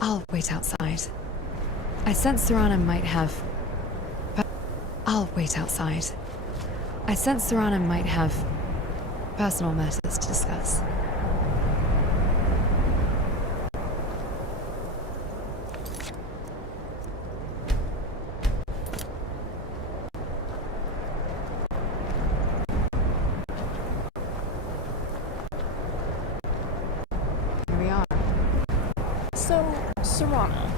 I'll wait outside. I sense Serana might have... I'll wait outside. I sense Serana might have personal matters to discuss. Here we are. So, Serana,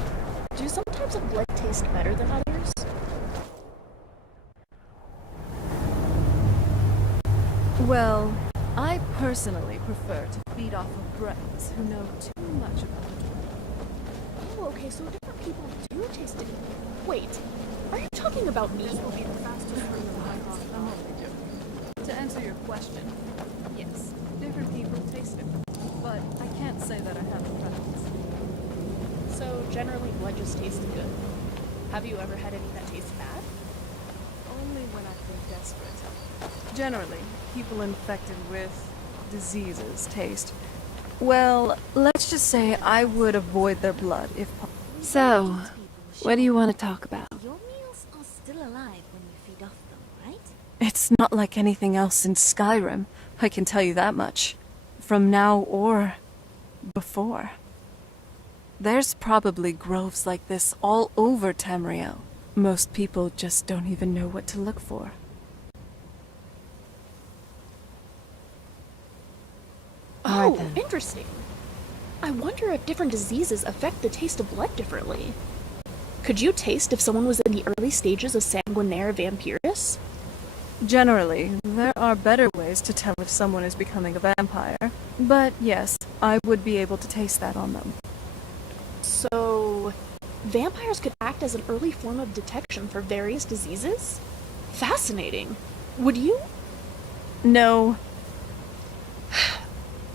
do some types of blood taste better than others? Well, I personally prefer to feed off of brains who know too much about it. Oh, okay, so different people do taste it. Wait, are you talking about me? This will be the fastest route of my heart. I'm only joking. To answer your question, yes, different people taste it, but I can't say that I have a preference. So, generally, blood just tastes good. Have you ever had any that taste bad? Only when I feel desperate. Generally, people infected with diseases taste. Well, let's just say I would avoid their blood if possible. So, what do you want to talk about? Your meals are still alive when you feed off them, right? It's not like anything else in Skyrim, I can tell you that much. From now or before. There's probably groves like this all over Tamriel. Most people just don't even know what to look for. Oh, interesting. I wonder if different diseases affect the taste of blood differently. Could you taste if someone was in the early stages of sanguinaire vampiris? Generally, there are better ways to tell if someone is becoming a vampire. But yes, I would be able to taste that on them. So, vampires could act as an early form of detection for various diseases? Fascinating. Would you? No.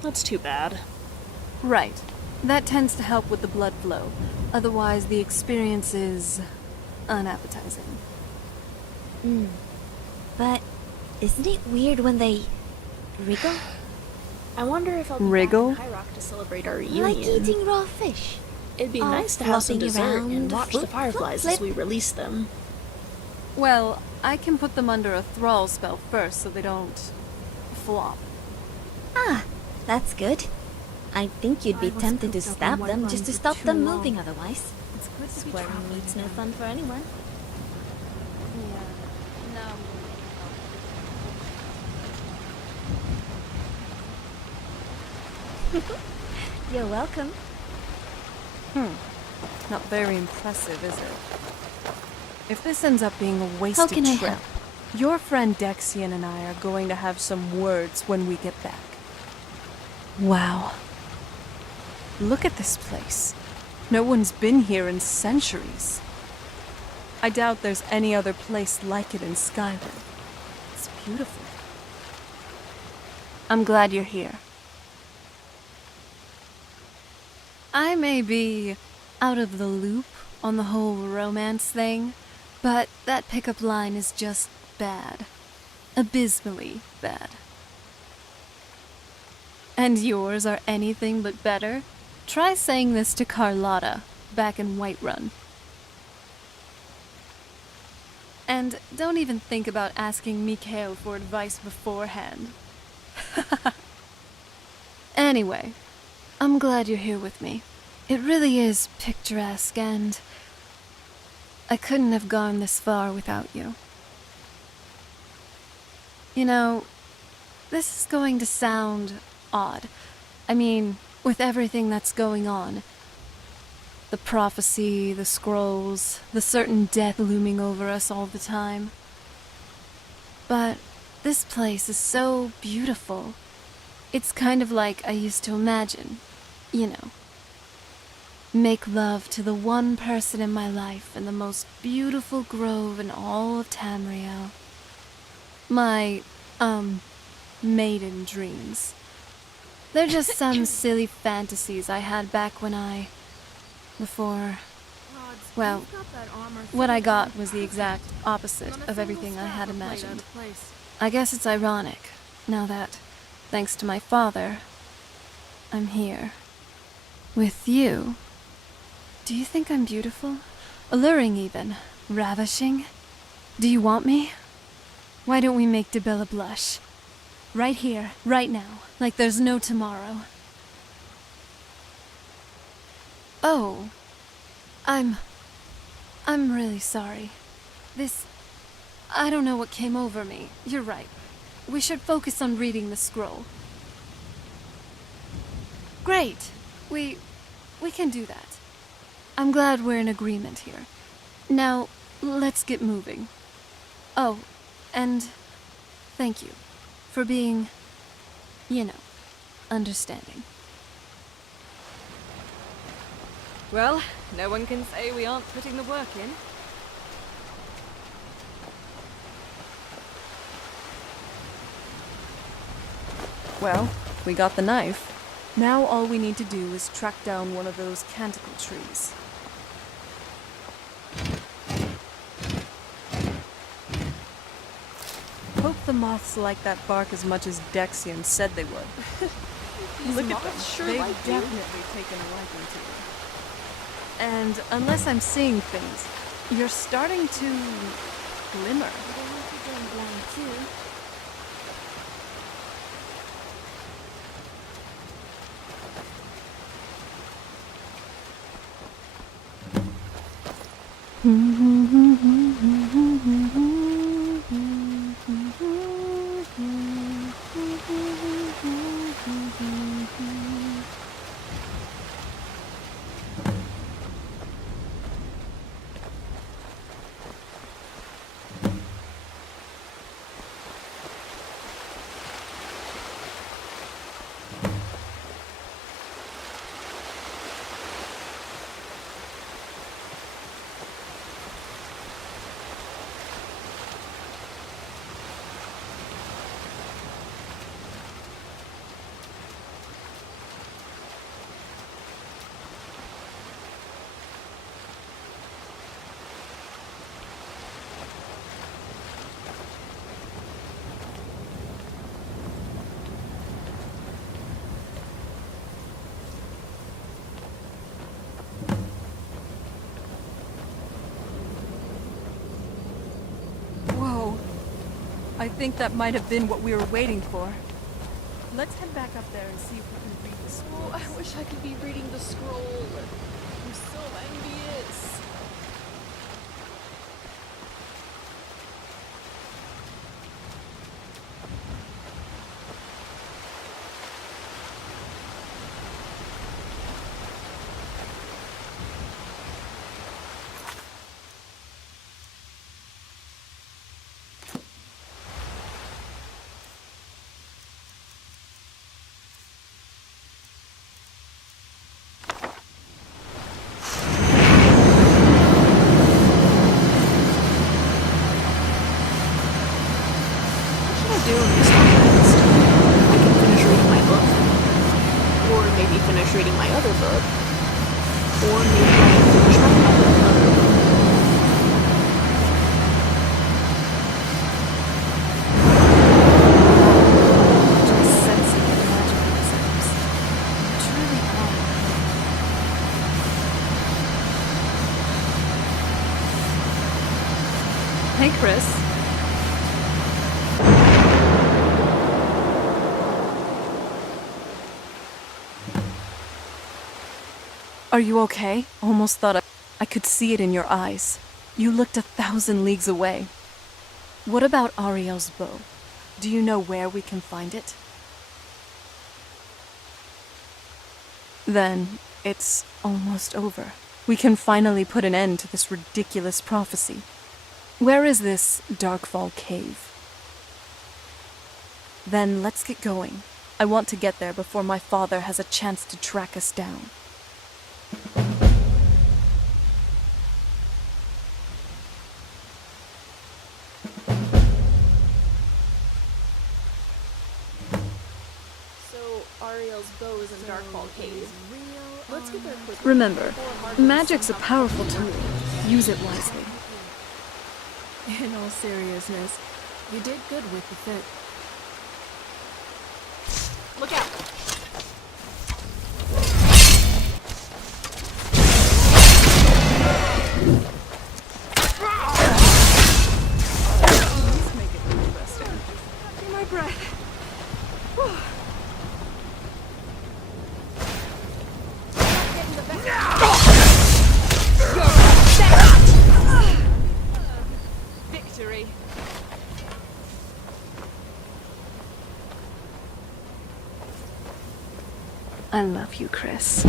That's too bad. Right. That tends to help with the blood flow. Otherwise, the experience is unappetizing. But isn't it weird when they wriggle? I wonder if I'll be Wriggle? back in High Rock to celebrate our reunion. Like eating raw fish. It'd be all nice to have some flopping dessert and around, watch the flip, fireflies flip, as we release them. Well, I can put them under a thrall spell first so they don't flop. Ah, that's good. I think you'd be I was tempted to cooped up in stab White them Run just to for stop too them long. moving otherwise. It's good to be Squaring traveling meat's no again. fun for anyone. You're welcome. Not very impressive, is it? If this ends up being a wasted can I trip, help? your friend Dexian and I are going to have some words when we get back. Wow. Look at this place. No one's been here in centuries. I doubt there's any other place like it in Skyrim. It's beautiful. I'm glad you're here. I may be out of the loop on the whole romance thing, but that pickup line is just bad. Abysmally bad. And yours are anything but better? Try saying this to Carlotta, back in Whiterun. And don't even think about asking Mikhail for advice beforehand. Anyway, I'm glad you're here with me. It really is picturesque, and I couldn't have gone this far without you. You know, this is going to sound odd. I mean, with everything that's going on. The prophecy, the scrolls, the certain death looming over us all the time. But this place is so beautiful. It's kind of like I used to imagine, you know. Make love to the one person in my life in the most beautiful grove in all of Tamriel. My, maiden dreams. They're just some silly fantasies I had back when before... Well, what I got was the exact opposite of everything I had imagined. I guess it's ironic, now that, thanks to my father, I'm here. With you. Do you think I'm beautiful? Alluring even? Ravishing? Do you want me? Why don't we make Debella blush? Right here, right now, like there's no tomorrow. Oh, I'm really sorry. I don't know what came over me. You're right. We should focus on reading the scroll. Great. We can do that. I'm glad we're in agreement here. Now, let's get moving. Oh, and thank you for being, understanding. Well, no one can say we aren't putting the work in. Well, we got the knife. Now all we need to do is track down one of those canticle trees. Hope the moths like that bark as much as Dexian said they would. Look at them. They've definitely taken a liking to it. And unless I'm seeing things, you're starting to glimmer. Whoa. I think that might have been what we were waiting for. Let's head back up there and see if we can read the scroll. Oh, I wish I could be reading the scroll. I'm so envious. Do next podcast. I can finish reading my book, or maybe finish reading my other book, or maybe I can finish my other book. Just sensing the magic in these items. Truly odd. Hey, Chris. Are you okay? Almost thought I could see it in your eyes. You looked 1,000 leagues away. What about Ariel's bow? Do you know where we can find it? Then it's almost over. We can finally put an end to this ridiculous prophecy. Where is this Darkfall cave? Then let's get going. I want to get there before my father has a chance to track us down. So, Ariel's bow is in Darkfall Cave. Let's get there quickly. Remember, magic's a powerful tool. Use it wisely. In all seriousness, you did good with the fit. Look out! I love you, Chris.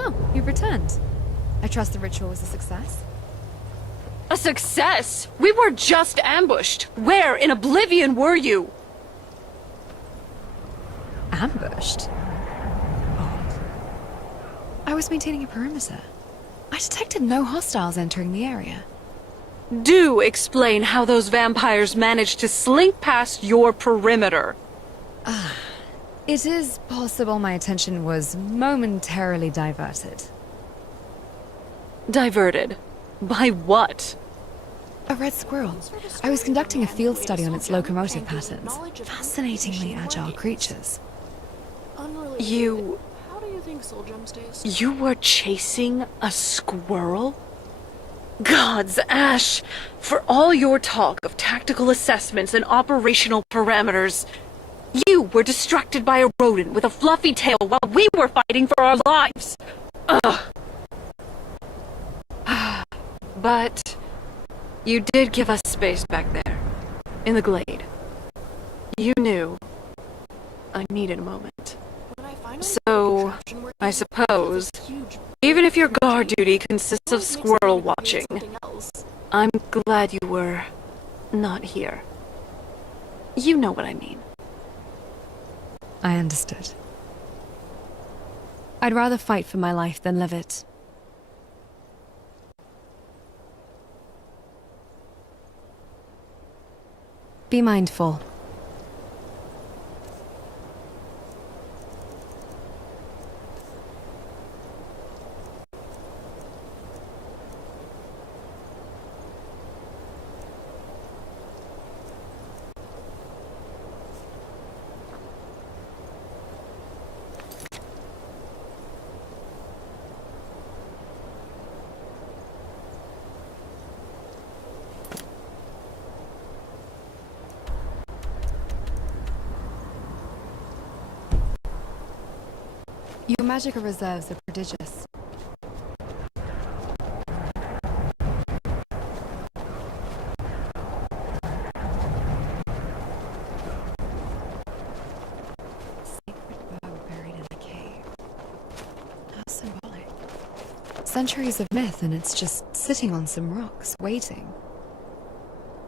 Oh, you've returned. I trust the ritual was a success. A success? We were just ambushed. Where in oblivion were you? Ambushed? Odd. I was maintaining a perimeter. I detected no hostiles entering the area. Do explain how those vampires managed to slink past your perimeter. It is possible my attention was momentarily diverted. Diverted? By what? A red squirrel. I was conducting a field study on its locomotive patterns. Fascinatingly agile creatures. Unrelated. You... How do you think soul gems taste? You were chasing a squirrel? Gods, Ash! For all your talk of tactical assessments and operational parameters, you were distracted by a rodent with a fluffy tail while we were fighting for our lives! Ugh! But you did give us space back there, in the glade. You knew I needed a moment. So, I suppose, even if your guard duty consists of squirrel watching, I'm glad you were not here. You know what I mean. I understood. I'd rather fight for my life than live it. Be mindful. Your magical reserves are prodigious. Sacred bow buried in a cave. How symbolic. Centuries of myth and it's just sitting on some rocks, waiting.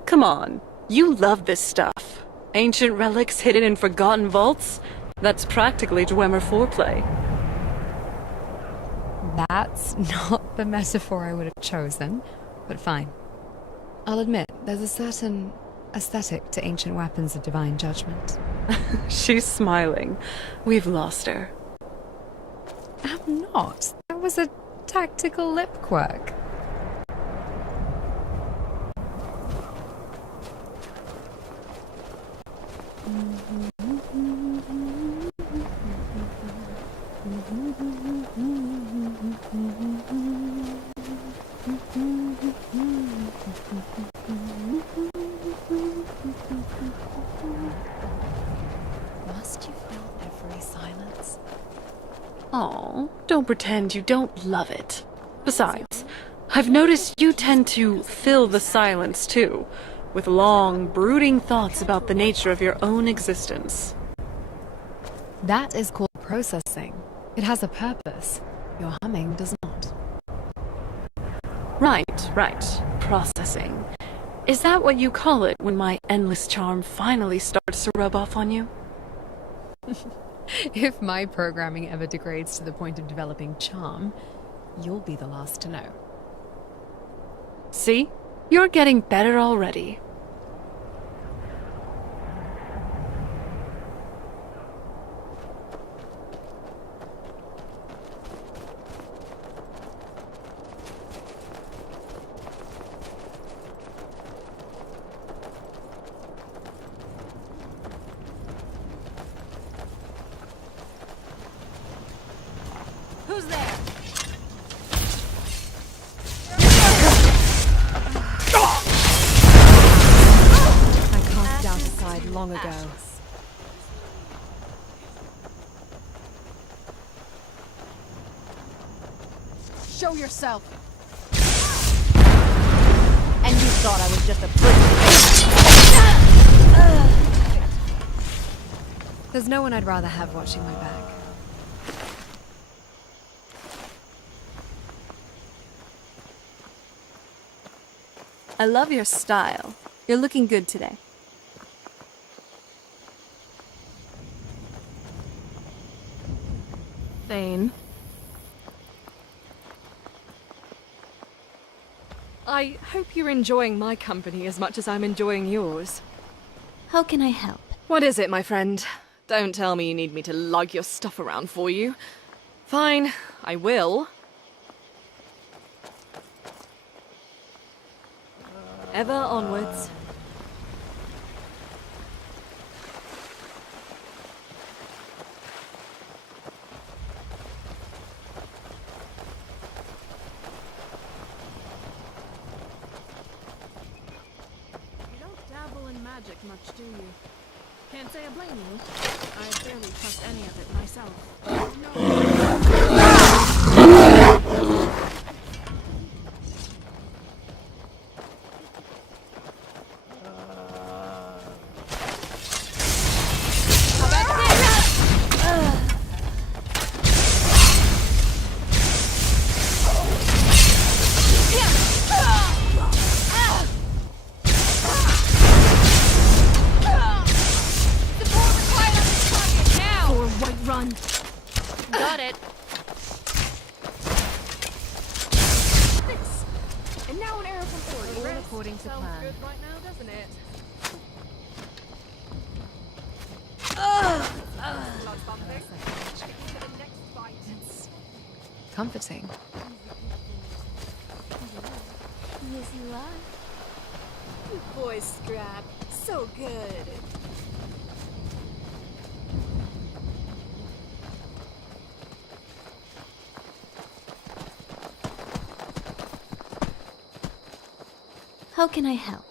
Come on, you love this stuff. Ancient relics hidden in forgotten vaults? That's practically Dwemer foreplay. That's not the metaphor I would have chosen, but fine. I'll admit, there's a certain aesthetic to ancient weapons of divine judgment. She's smiling. We've lost her. I'm not. That was a tactical lip quirk. Must you fill every silence? Aw, don't pretend you don't love it. Besides, I've noticed you tend to fill the silence too, with long, brooding thoughts about the nature of your own existence. That is called processing. It has a purpose. Your humming does not. Right. Processing. Is that what you call it when my endless charm finally starts to rub off on you? If my programming ever degrades to the point of developing charm, you'll be the last to know. See? You're getting better already. long ago. Show yourself! And you thought I was just a prisoner? There's no one I'd rather have watching my back. I love your style. You're looking good today. Thane. I hope you're enjoying my company as much as I'm enjoying yours. How can I help? What is it, my friend? Don't tell me you need me to lug your stuff around for you. Fine, I will. Ever onwards. You don't dabble in magic much, do you? Can't say I blame you. I barely trust any of it myself. Got it. And now an arrow from Ford. All according to plan. Good right now, doesn't it? Comforting. Yes, you are. Good boy, Strap. So good. How can I help?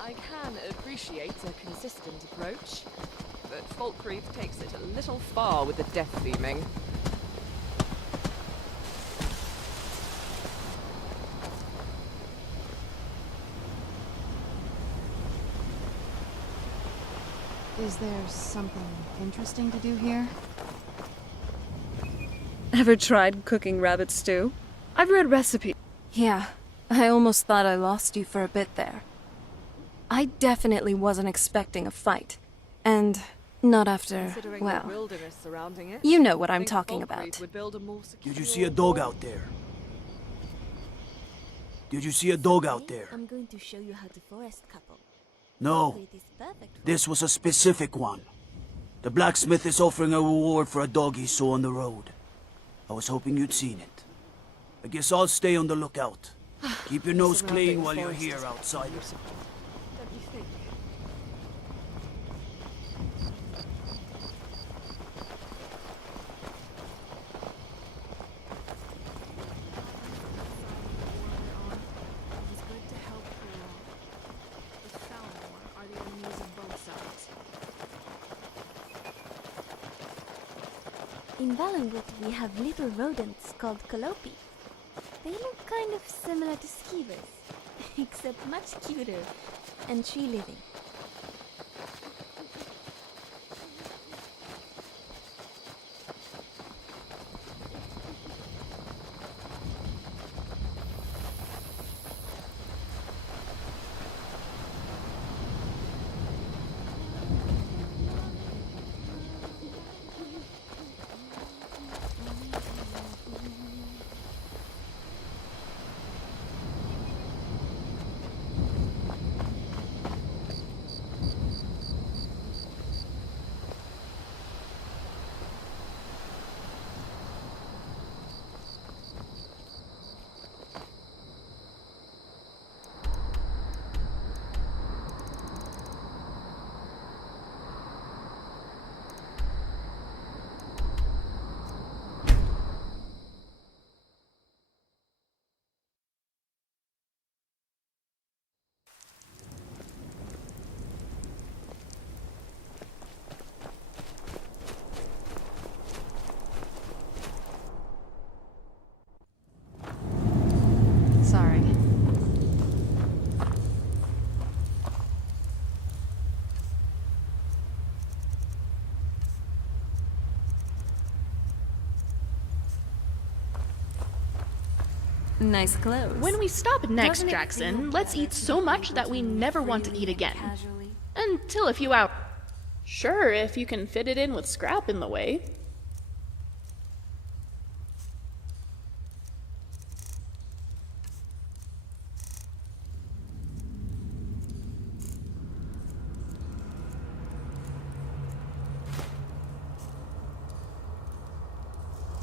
I can appreciate a consistent approach, but Falkreath takes it a little far with the death theming. Is there something interesting to do here? Ever tried cooking rabbit stew? I've read recipes. Yeah, I almost thought I lost you for a bit there. I definitely wasn't expecting a fight. And not after, Considering the well, wilderness surrounding it, you know what I I'm think talking Falkreath about. would build a more secure Did you see a dog out there? Did you see a dog out there? I'm going to show you how to forest couple. No, It is perfect for this was a specific one. The blacksmith is offering a reward for a dog he saw on the road. I was hoping you'd seen it. I guess I'll stay on the lookout. Keep your nose clean while you're here outside. Don't you think? It was good to help pull off. The Falmor are the enemies of both sides. In Valenwood we have little rodents called calliope. They look kind of similar to skeevers, except much cuter and tree-living. Sorry. Nice clothes. When we stop next, Doesn't it Jackson, feel let's better eat to so be much able that we to never want to freely eat and again. casually? Until a few hours. Sure, if you can fit it in with Scrap in the way.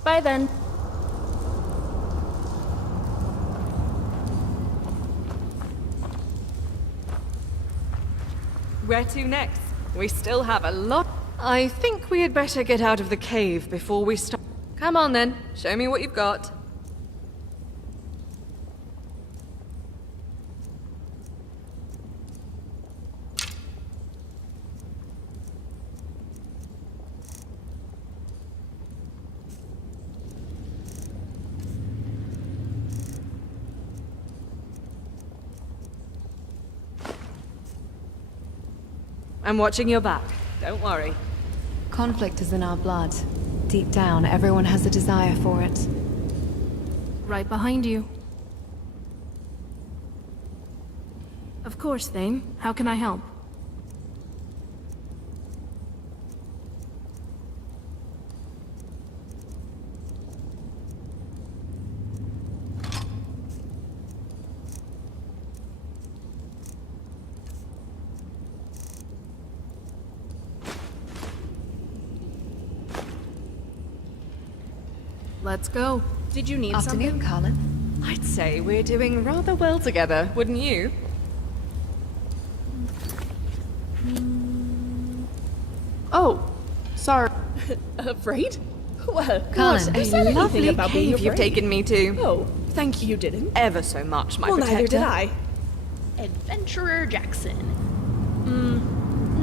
Bye then. Where to next? We still have a lot. I think we had better get out of the cave before we start. Come on then, show me what you've got. I'm watching your back. Don't worry. Conflict is in our blood. Deep down, everyone has a desire for it. Right behind you. Of course, Thane. How can I help? Let's go. Did you need Afternoon, something? Carlin. I'd say we're doing rather well together, wouldn't you? Oh, sorry. Afraid? What? Colin, Who A said anything lovely about being cave you've afraid? taken me to. Oh, Thank you you didn't? ever so much, my Well, protector. neither did I. Adventurer Jackson.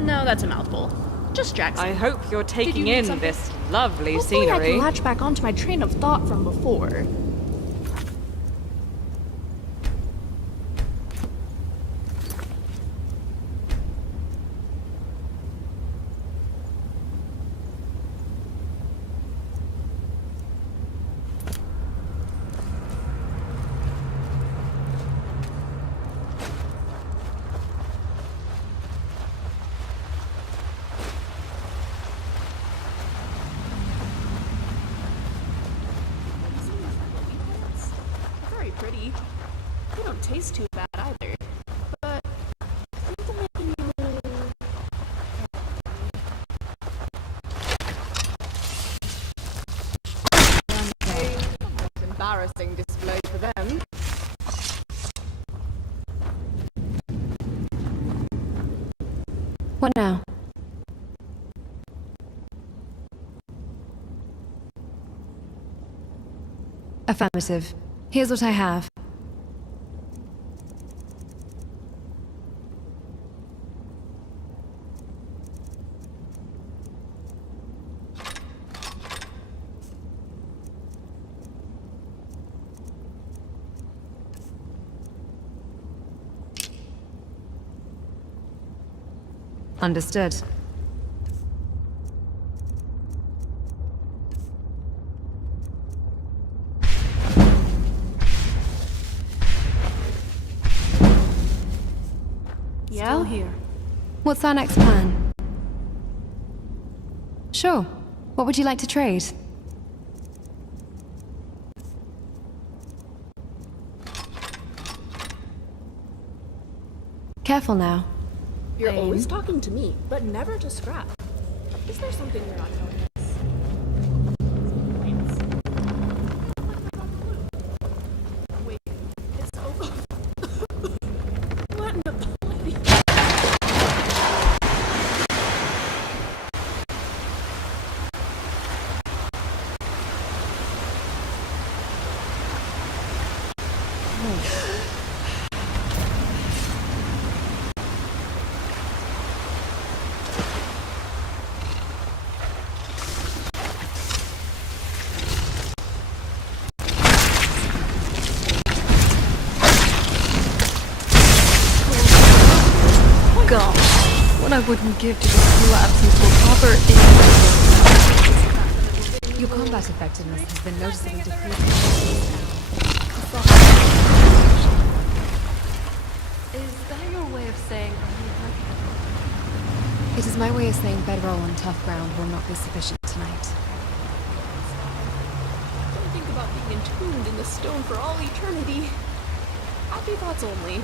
No, that's a mouthful. Just Jackson. I hope you're taking need in something? this lovely Hopefully I scenery. can latch back onto my train of thought from before. Very pretty. They don't taste too bad either. But I think they're making you a little... Embarrassing display for them. What now? Affirmative. Here's what I have. Understood. Still here. What's our next plan? Sure. What would you like to trade? Careful now. You're always talking to me, but never to Scrap. Is there something we're not telling us? Wait, it's over. What in the bloody... Gosh, what I wouldn't give to just collapse into a proper idiot. Your combat effectiveness has been noticeably decreased. Is that your way of saying It is my way of saying bedroll on tough ground will not be sufficient tonight. Don't think about being entombed in the stone for all eternity. Happy thoughts only.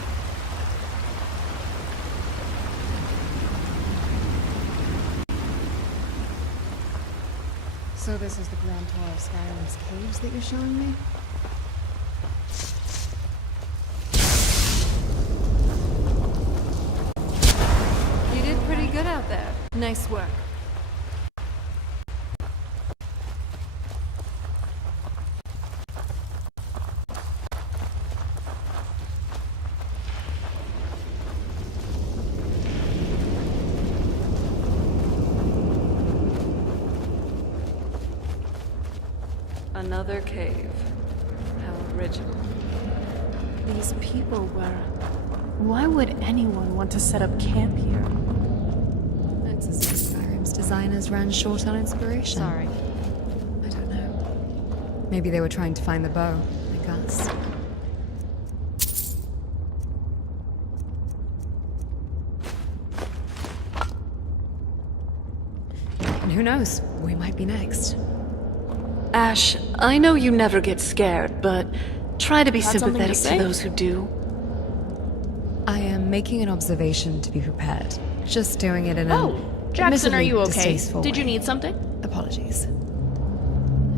So this is the grand tour of Skyrim's caves that you're showing me? You did pretty good out there. Nice work. Another cave. How original. These people were... Why would anyone want to set up camp here? It's as if Skyrim's designers ran short on inspiration. Sorry. I don't know. Maybe they were trying to find the bow, like us. And who knows? We might be next. Ash, I know you never get scared, but try to be Got something to sympathetic say? to those who do. I am making an observation to be prepared. Just doing it in Oh, an Jackson, are you admittedly okay? distasteful Did you way. need something? Apologies.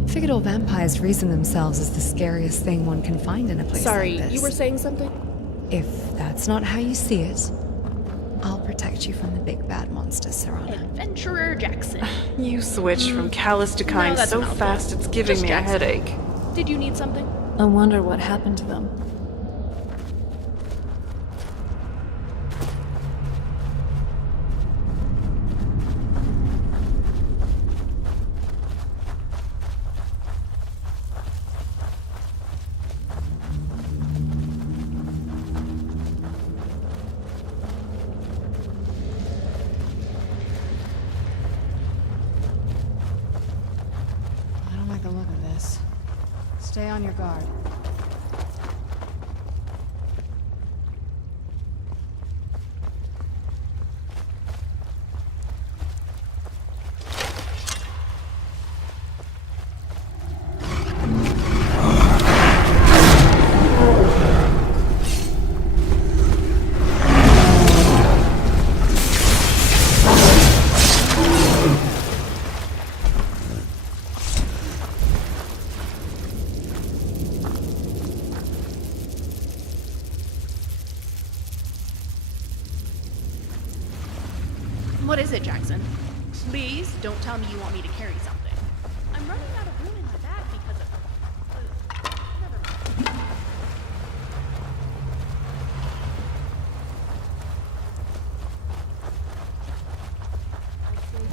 I figured all vampires reason themselves as the scariest thing one can find in a place Sorry, like this. you were saying something? If that's not how you see it, I'll protect you from the big bad monster, Serana. Adventurer Jackson. You switched from callous to kind that's so a mouthful. fast it's giving Just me a Jackson. headache. Did you need something? I wonder what happened to them. I don't like the look of this. Stay on your guard. What is it, Jackson? Please don't tell me you want me to carry something. I'm running out of room in my bag because of... never mind.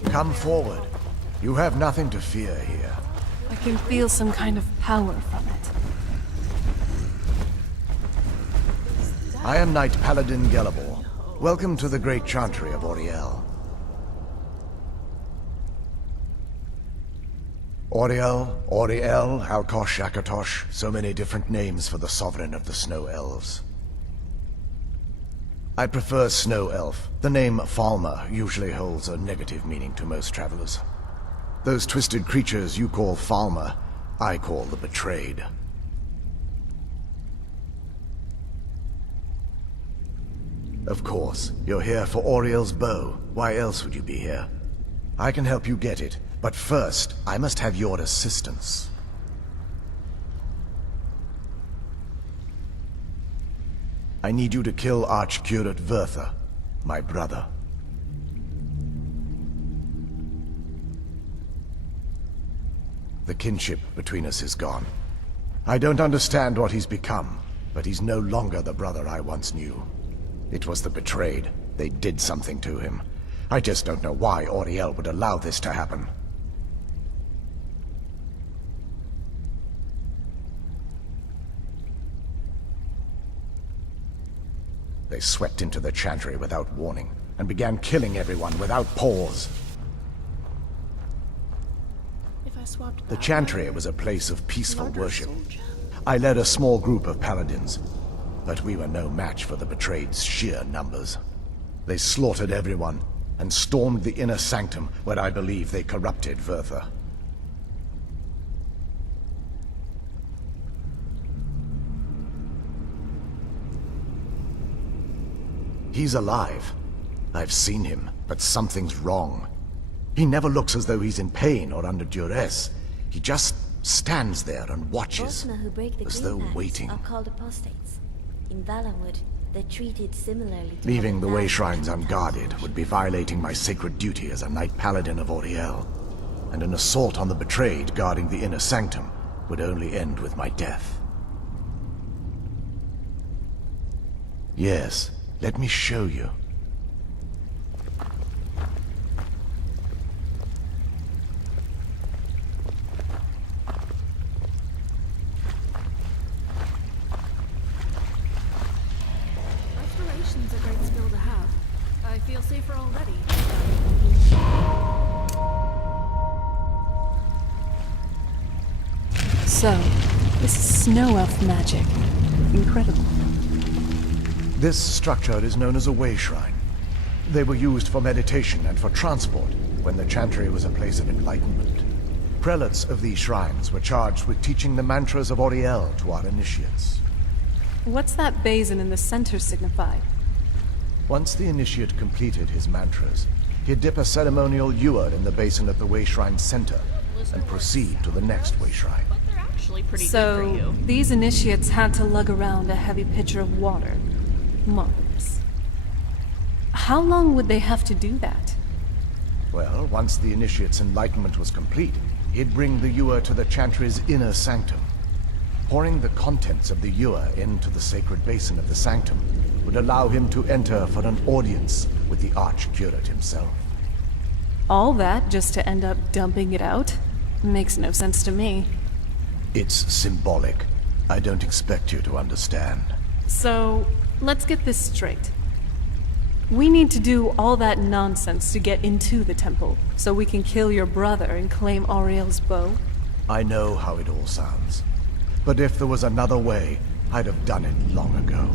Come forward. You have nothing to fear here. I can feel some kind of power from it. I am Knight Paladin Gelabor. Welcome to the great chantry of Oriel. Oriel, Oriel, Alkosh, Akatosh, so many different names for the sovereign of the Snow Elves. I prefer Snow Elf. The name Falmer usually holds a negative meaning to most travelers. Those twisted creatures you call Falmer, I call the Betrayed. Of course, you're here for Oriel's bow. Why else would you be here? I can help you get it, but first, I must have your assistance. I need you to kill Archcurate Vertha, my brother. The kinship between us is gone. I don't understand what he's become, but he's no longer the brother I once knew. It was the Betrayed. They did something to him. I just don't know why Oriel would allow this to happen. They swept into the Chantry without warning, and began killing everyone without pause. The Chantry was a place of peaceful worship. I led a small group of paladins, but we were no match for the Betrayed's sheer numbers. They slaughtered everyone, and stormed the inner sanctum where I believe they corrupted Vertha. He's alive. I've seen him, but something's wrong. He never looks as though he's in pain or under duress. He just stands there and watches, Bosma who break the as green though lands waiting. are called apostates. In Valenwood, they're treated similarly to Leaving the other way lands shrines in the unguarded Council. would be violating my sacred duty as a Knight Paladin of Oriel. And an assault on the Betrayed guarding the inner sanctum would only end with my death. Yes, let me show you. Restoration's a great skill to have. I feel safer already. So, this is snow elf magic. Incredible. This structure is known as a way shrine. They were used for meditation and for transport when the Chantry was a place of enlightenment. Prelates of these shrines were charged with teaching the mantras of Oriel to our initiates. What's that basin in the center signify? Once the initiate completed his mantras, he'd dip a ceremonial ewer in the basin at the way shrine's center and proceed to the next way shrine. But they're actually pretty good for So, you. these initiates had to lug around a heavy pitcher of water. Months. How long would they have to do that? Well, once the initiate's enlightenment was complete, he'd bring the ewer to the Chantry's inner sanctum. Pouring the contents of the ewer into the sacred basin of the sanctum would allow him to enter for an audience with the Archcurate himself. All that just to end up dumping it out? Makes no sense to me. It's symbolic. I don't expect you to understand. So, let's get this straight. We need to do all that nonsense to get into the temple, so we can kill your brother and claim Auriel's bow? I know how it all sounds. But if there was another way, I'd have done it long ago.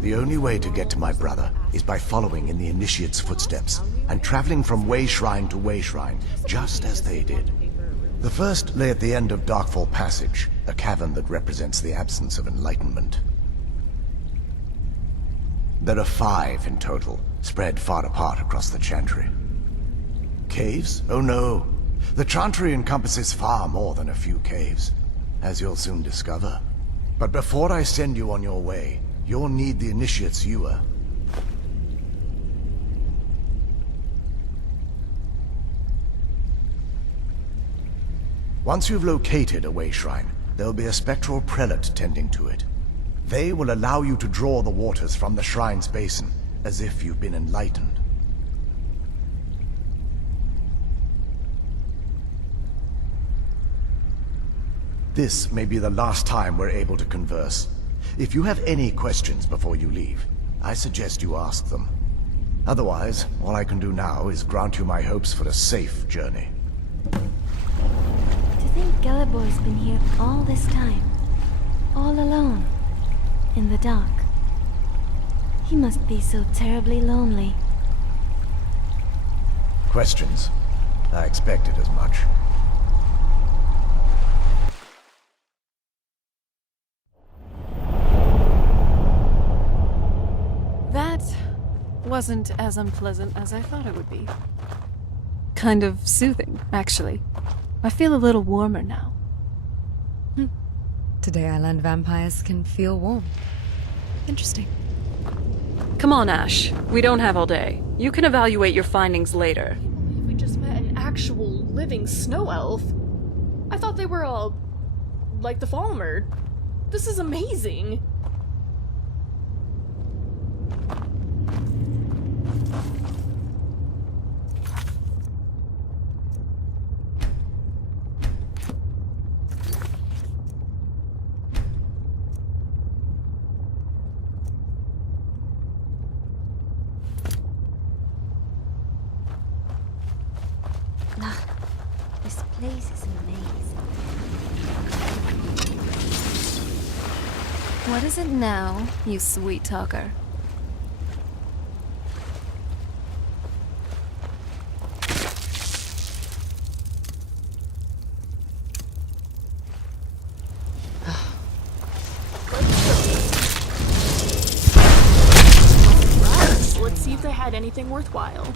The only way to get to my brother is by following in the initiate's footsteps and traveling from way shrine to way shrine, just as they did. The first lay at the end of Darkfall Passage, a cavern that represents the absence of enlightenment. There are 5 in total, spread far apart across the Chantry. Caves? Oh no. The Chantry encompasses far more than a few caves, as you'll soon discover. But before I send you on your way, you'll need the initiate's ewer. Once you've located a way shrine, there'll be a spectral prelate tending to it. They will allow you to draw the waters from the shrine's basin, as if you've been enlightened. This may be the last time we're able to converse. If you have any questions before you leave, I suggest you ask them. Otherwise, all I can do now is grant you my hopes for a safe journey. Skelebor's been here all this time. All alone. In the dark. He must be so terribly lonely. Questions? I expected as much. That wasn't as unpleasant as I thought it would be. Kind of soothing, actually. I feel a little warmer now. Today I learned vampires can feel warm. Interesting. Come on, Ash. We don't have all day. You can evaluate your findings later. We just met an actual living snow elf. I thought they were all like the Falmer. This is amazing. This place is a maze. What is it now, you sweet talker? Let's see if they had anything worthwhile.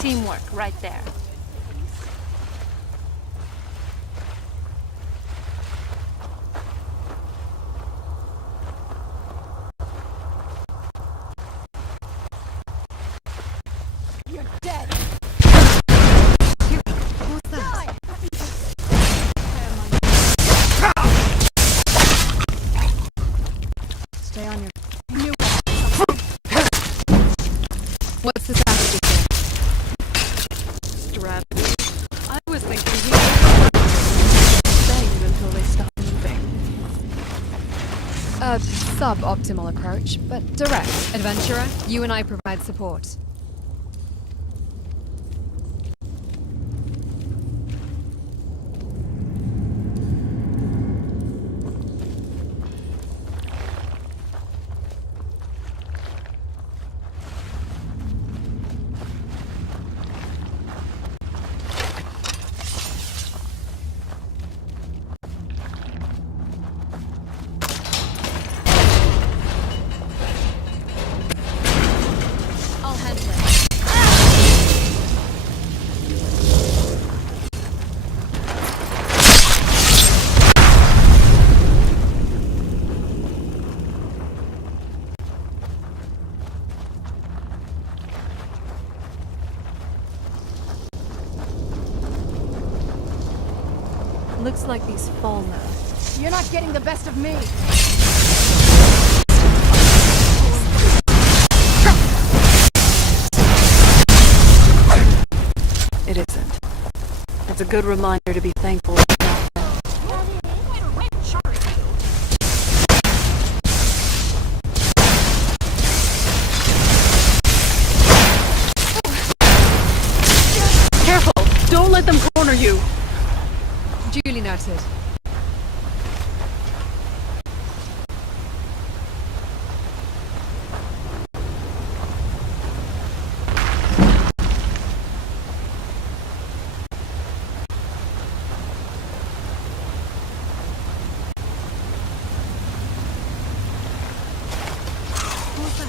Teamwork, right there. You're dead. What's that? Stay on your... What's this after? Strategy. I was thinking we could bang until they stop moving. A suboptimal approach, but direct. Adventurer, you and I provide support. I'll handle it. Looks like these fall now. You're not getting the best of me. It isn't. It's a good reminder to be thankful. Careful! Don't let them corner you! Duly noted. What's that?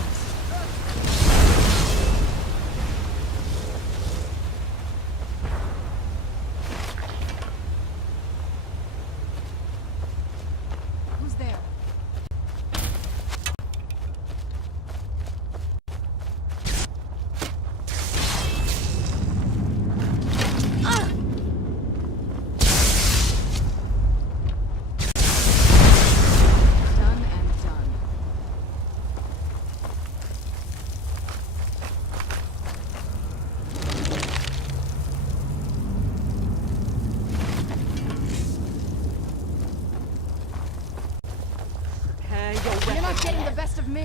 You're not getting the best of me.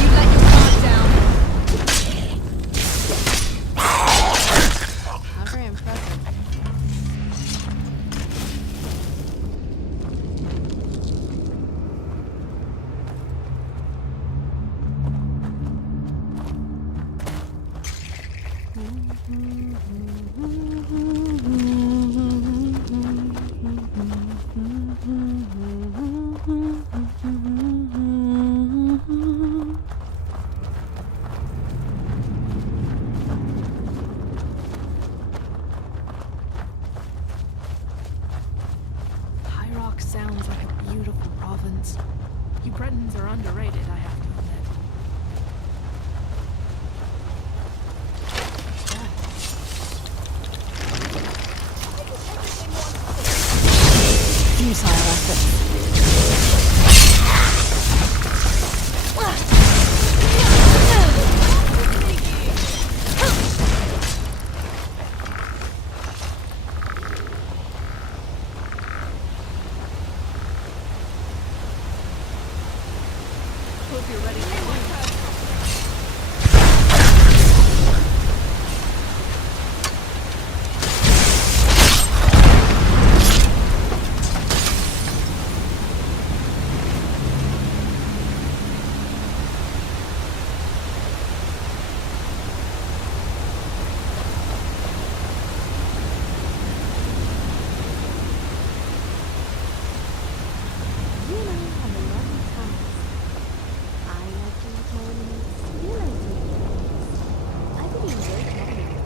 You let your guard down. Not very impressive. High Rock sounds like a beautiful province. You Bretons are underrated, I have to admit. Futile efforts. Hope you're ready for one. You know, I'm a loving Thomas. I like to tournaments, you like to tournaments. I really enjoy talking to you.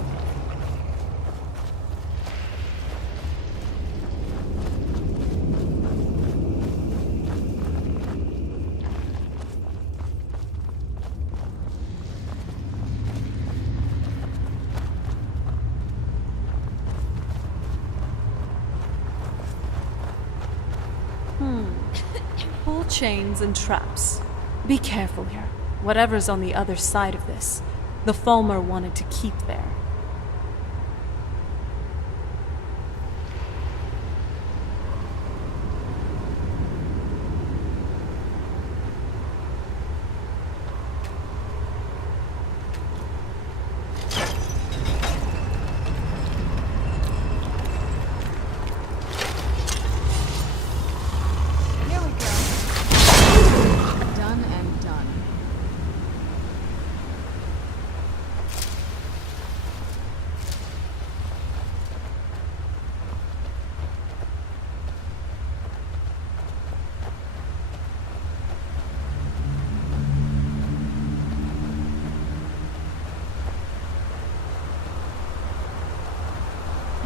Pull chains and traps. Be careful here. Whatever's on the other side of this, the Falmer wanted to keep there. Here we go. Done and done.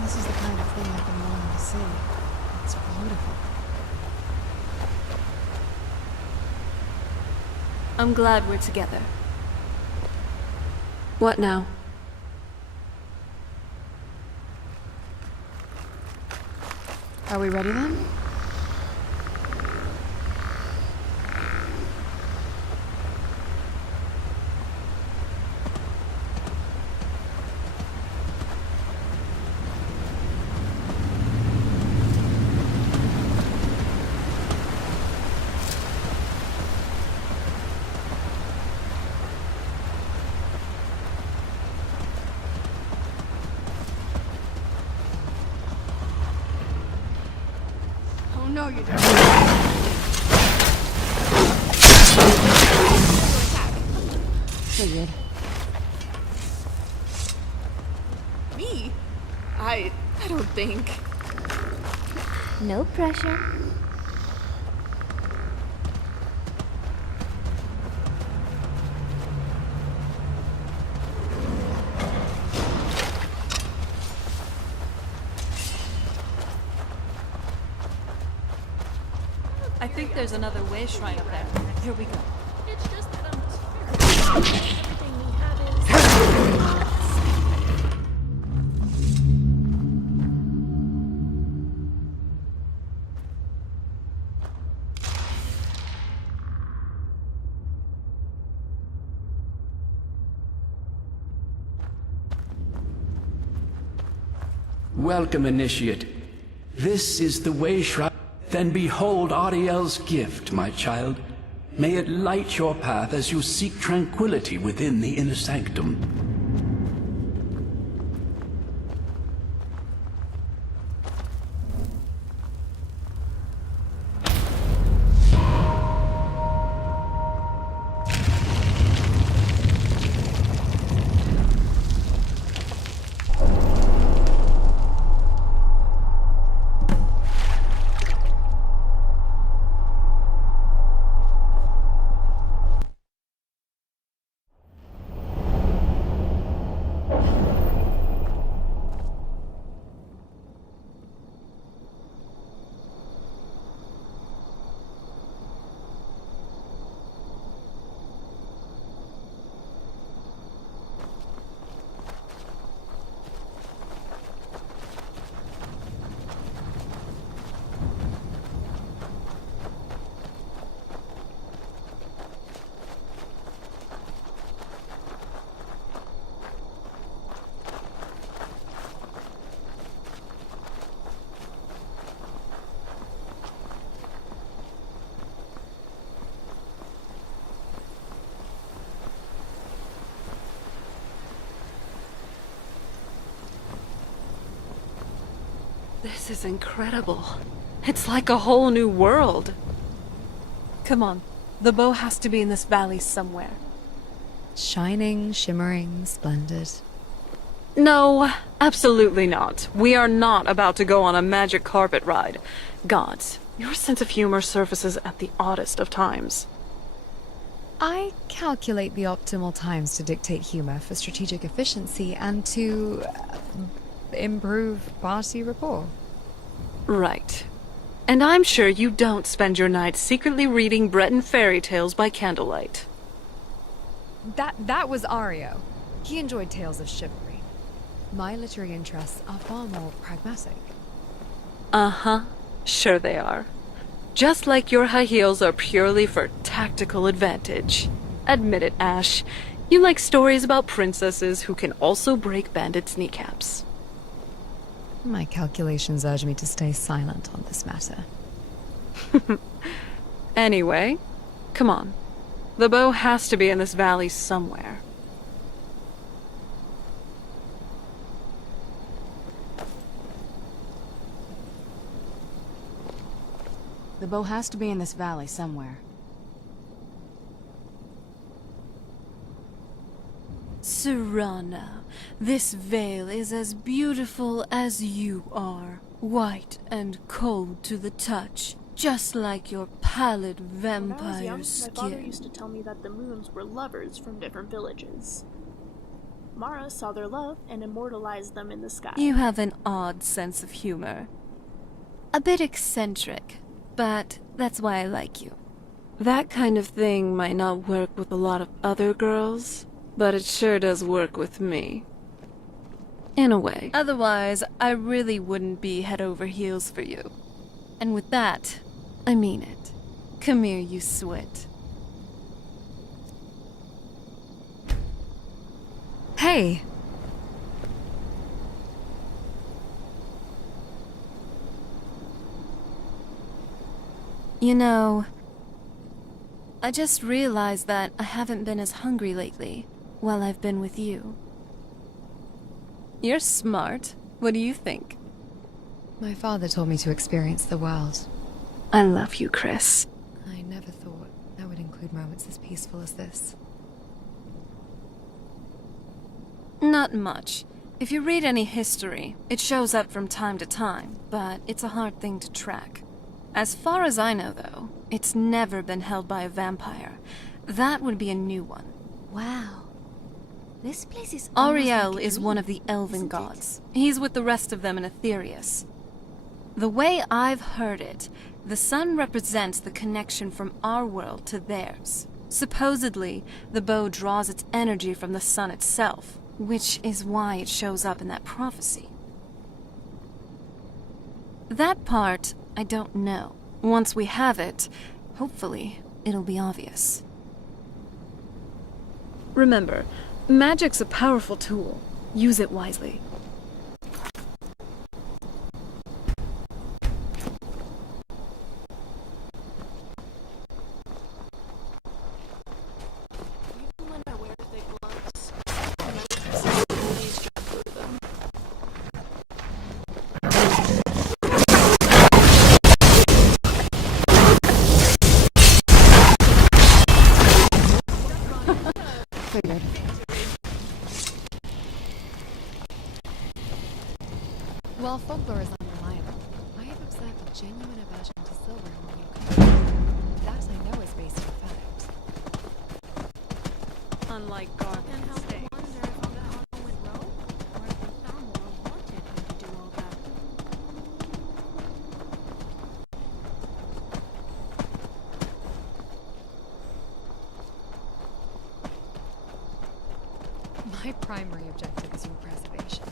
This is the kind of thing I've been wanting to see. It's beautiful. I'm glad we're together. What now? Are we ready then? Oh no, you don't. Figured. Me? I don't think. No pressure. I think there's another way shrine up there. Here we go. It's just that I'm terrible. Everything we have is. Welcome, Initiate. This is the way shrine. Then behold Ariel's gift, my child. May it light your path as you seek tranquility within the inner sanctum. This is incredible. It's like a whole new world. Come on. The bow has to be in this valley somewhere. Shining, shimmering, splendid. No, absolutely not. We are not about to go on a magic carpet ride. Gods, your sense of humor surfaces at the oddest of times. I calculate the optimal times to dictate humor for strategic efficiency and to improve party rapport. Right. And I'm sure you don't spend your nights secretly reading Breton fairy tales by candlelight. That was Ario. He enjoyed tales of chivalry. My literary interests are far more pragmatic. Uh-huh. Sure they are. Just like your high heels are purely for tactical advantage. Admit it, Ash. You like stories about princesses who can also break bandits' kneecaps. My calculations urge me to stay silent on this matter. Anyway, come on. The bow has to be in this valley somewhere. The bow has to be in this valley somewhere. Serana, this veil is as beautiful as you are. White and cold to the touch, just like your pallid When I was vampire young, my father skin. used to tell me that the moons were lovers from different villages. Mara saw their love and immortalized them in the sky. You have an odd sense of humor. A bit eccentric, but that's why I like you. That kind of thing might not work with a lot of other girls, but it sure does work with me. In a way. Otherwise, I really wouldn't be head over heels for you. And with that, I mean it. Come here, you swit. Hey! You know, I just realized that I haven't been as hungry lately while I've been with you. You're smart. What do you think? My father told me to experience the world. I love you, Chris. I never thought that would include moments as peaceful as this. Not much. If you read any history, it shows up from time to time, but it's a hard thing to track. As far as I know, though, it's never been held by a vampire. That would be a new one. Wow. This place is Ariel like a is dream, one of the elven isn't it? gods. He's with the rest of them in Aetherius. The way I've heard it, the sun represents the connection from our world to theirs. Supposedly, the bow draws its energy from the sun itself, which is why it shows up in that prophecy. That part, I don't know. Once we have it, hopefully, it'll be obvious. Remember, magic's a powerful tool. Use it wisely. figured. While folklore is unreliable, I have observed a genuine aversion to silver among your country. That I know is based on fact. Unlike Garth And and help Stay. wonder if Alejandro went rogue, or if the Thamor wanted him to do all that. My primary objective is your preservation.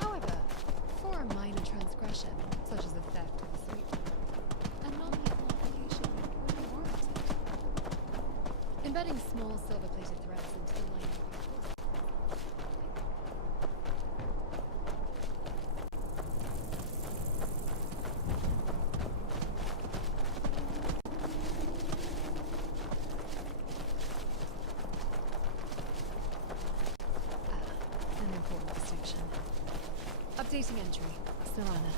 However, for a minor transgression, such as the theft of the sweet, a non-lethal application would be warranted. Embedding small silver-plated threads into the lining of your course. An important distinction. Updating entry. Serana.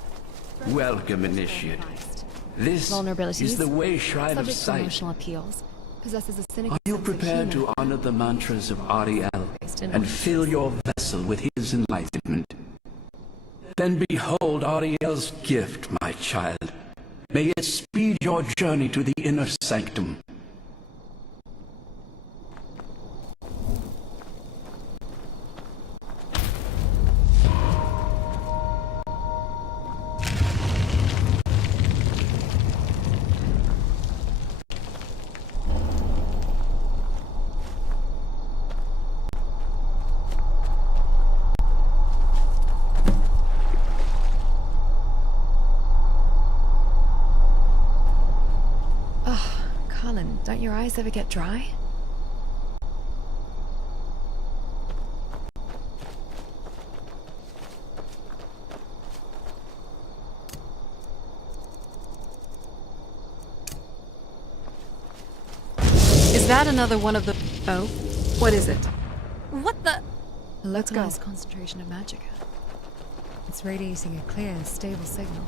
Welcome, Initiate. This Vulnerabilities. is the way Shrine of Subject to Sight. emotional appeals. Possesses a cynical Are you sense of prepared humor. to honor the mantras of Ariel Based in and honesty. fill your vessel with his enlightenment? Then behold Ariel's gift, my child. May it speed your journey to the inner sanctum. Colin, don't your eyes ever get dry? Is that another one of the... Oh? What is it? What the... A localized concentration of magicka. It's radiating a clear, stable signal.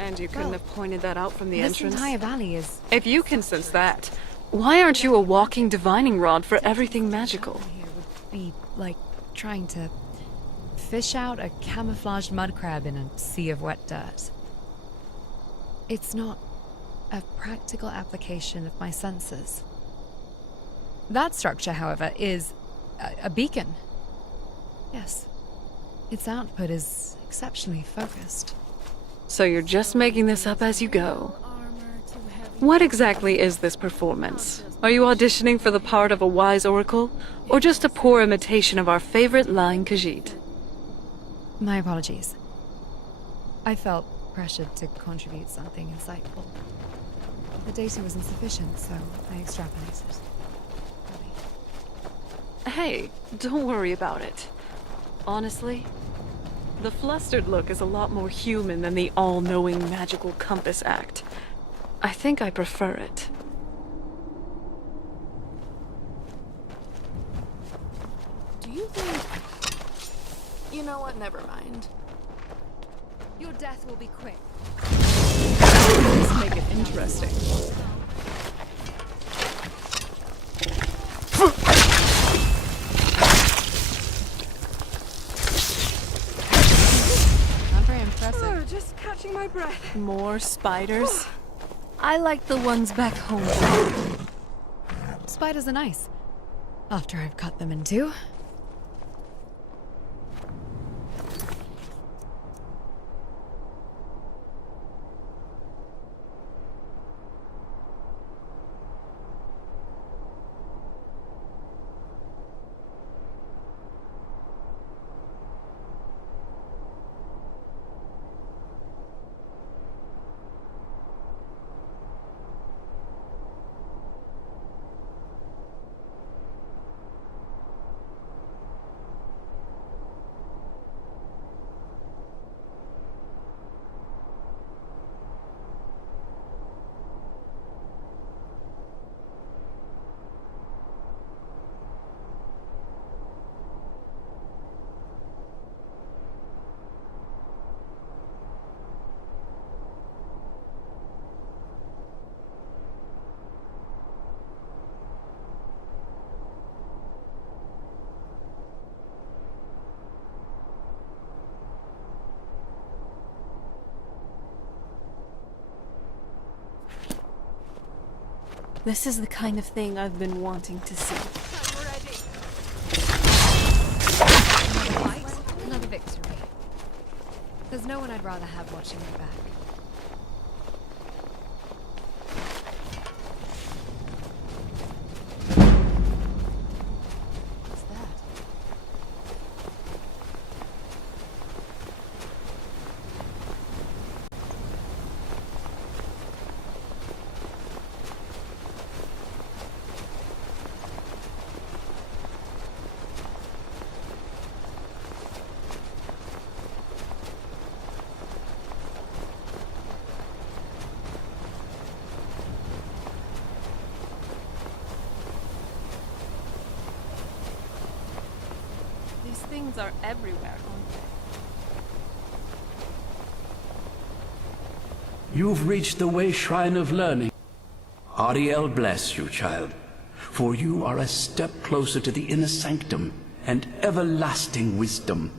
And you couldn't Well, have pointed that out from the This entrance? entire valley is... If you can sense that, why aren't you a walking divining rod for everything magical? Here would be like trying to fish out a camouflaged mud crab in a sea of wet dirt. It's not a practical application of my senses. That structure, however, is a beacon. Yes. Its output is exceptionally focused. So you're just making this up as you go. What exactly is this performance? Are you auditioning for the part of a wise oracle, or just a poor imitation of our favorite lying Khajiit? My apologies. I felt pressured to contribute something insightful. The data was insufficient, so I extrapolated. Hey, don't worry about it. Honestly, the flustered look is a lot more human than the all-knowing magical compass act. I think I prefer it. Do you think... You know what? Never mind. Your death will be quick. Let's make it interesting. Not very impressive. Oh, just catching my breath. More spiders? I like the ones back home. Spiders are nice. After I've cut them in two. This is the kind of thing I've been wanting to see. Another fight, another victory. There's no one I'd rather have watching my back. What's that? These things are everywhere, aren't they? You've reached the way shrine of learning. Ariel bless you, child, for you are a step closer to the inner sanctum and everlasting wisdom.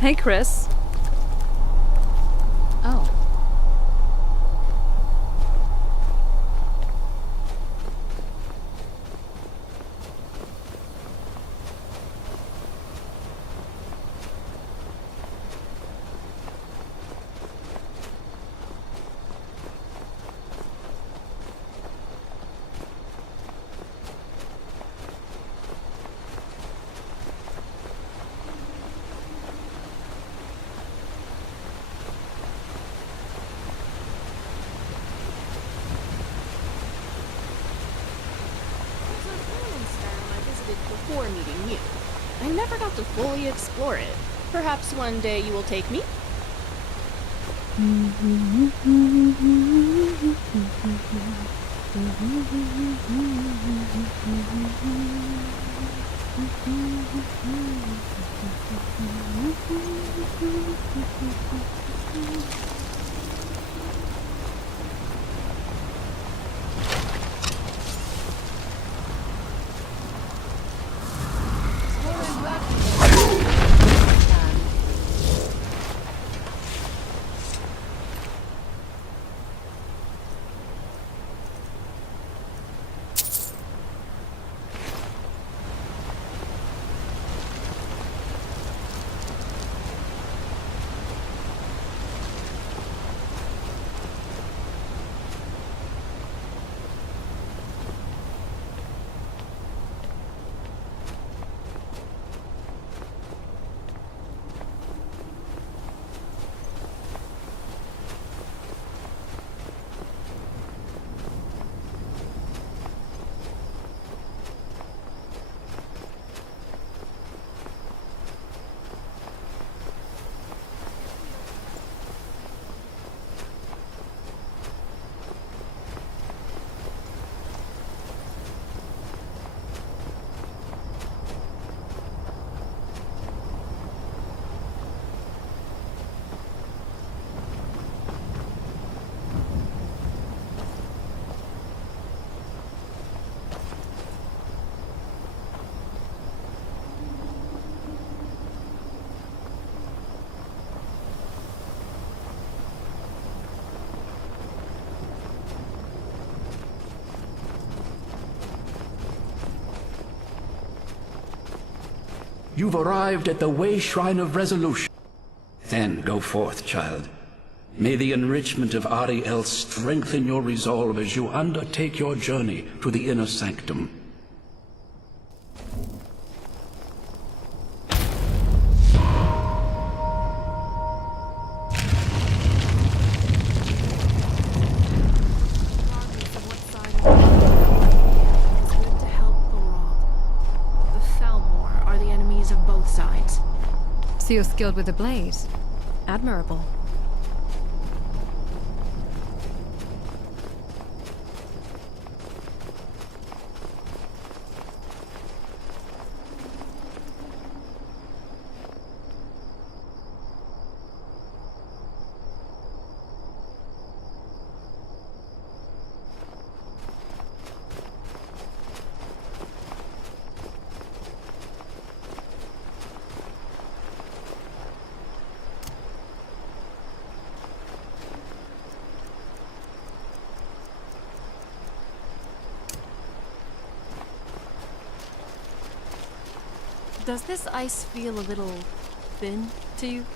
Hey, Chris. Oh. Before meeting you. I never got to fully explore it. Perhaps one day you will take me? You've arrived at the way shrine of resolution. Then go forth, child. May the enrichment of Ariel strengthen your resolve as you undertake your journey to the inner sanctum. So you're skilled with the blade. Admirable. Does this ice feel a little thin to you?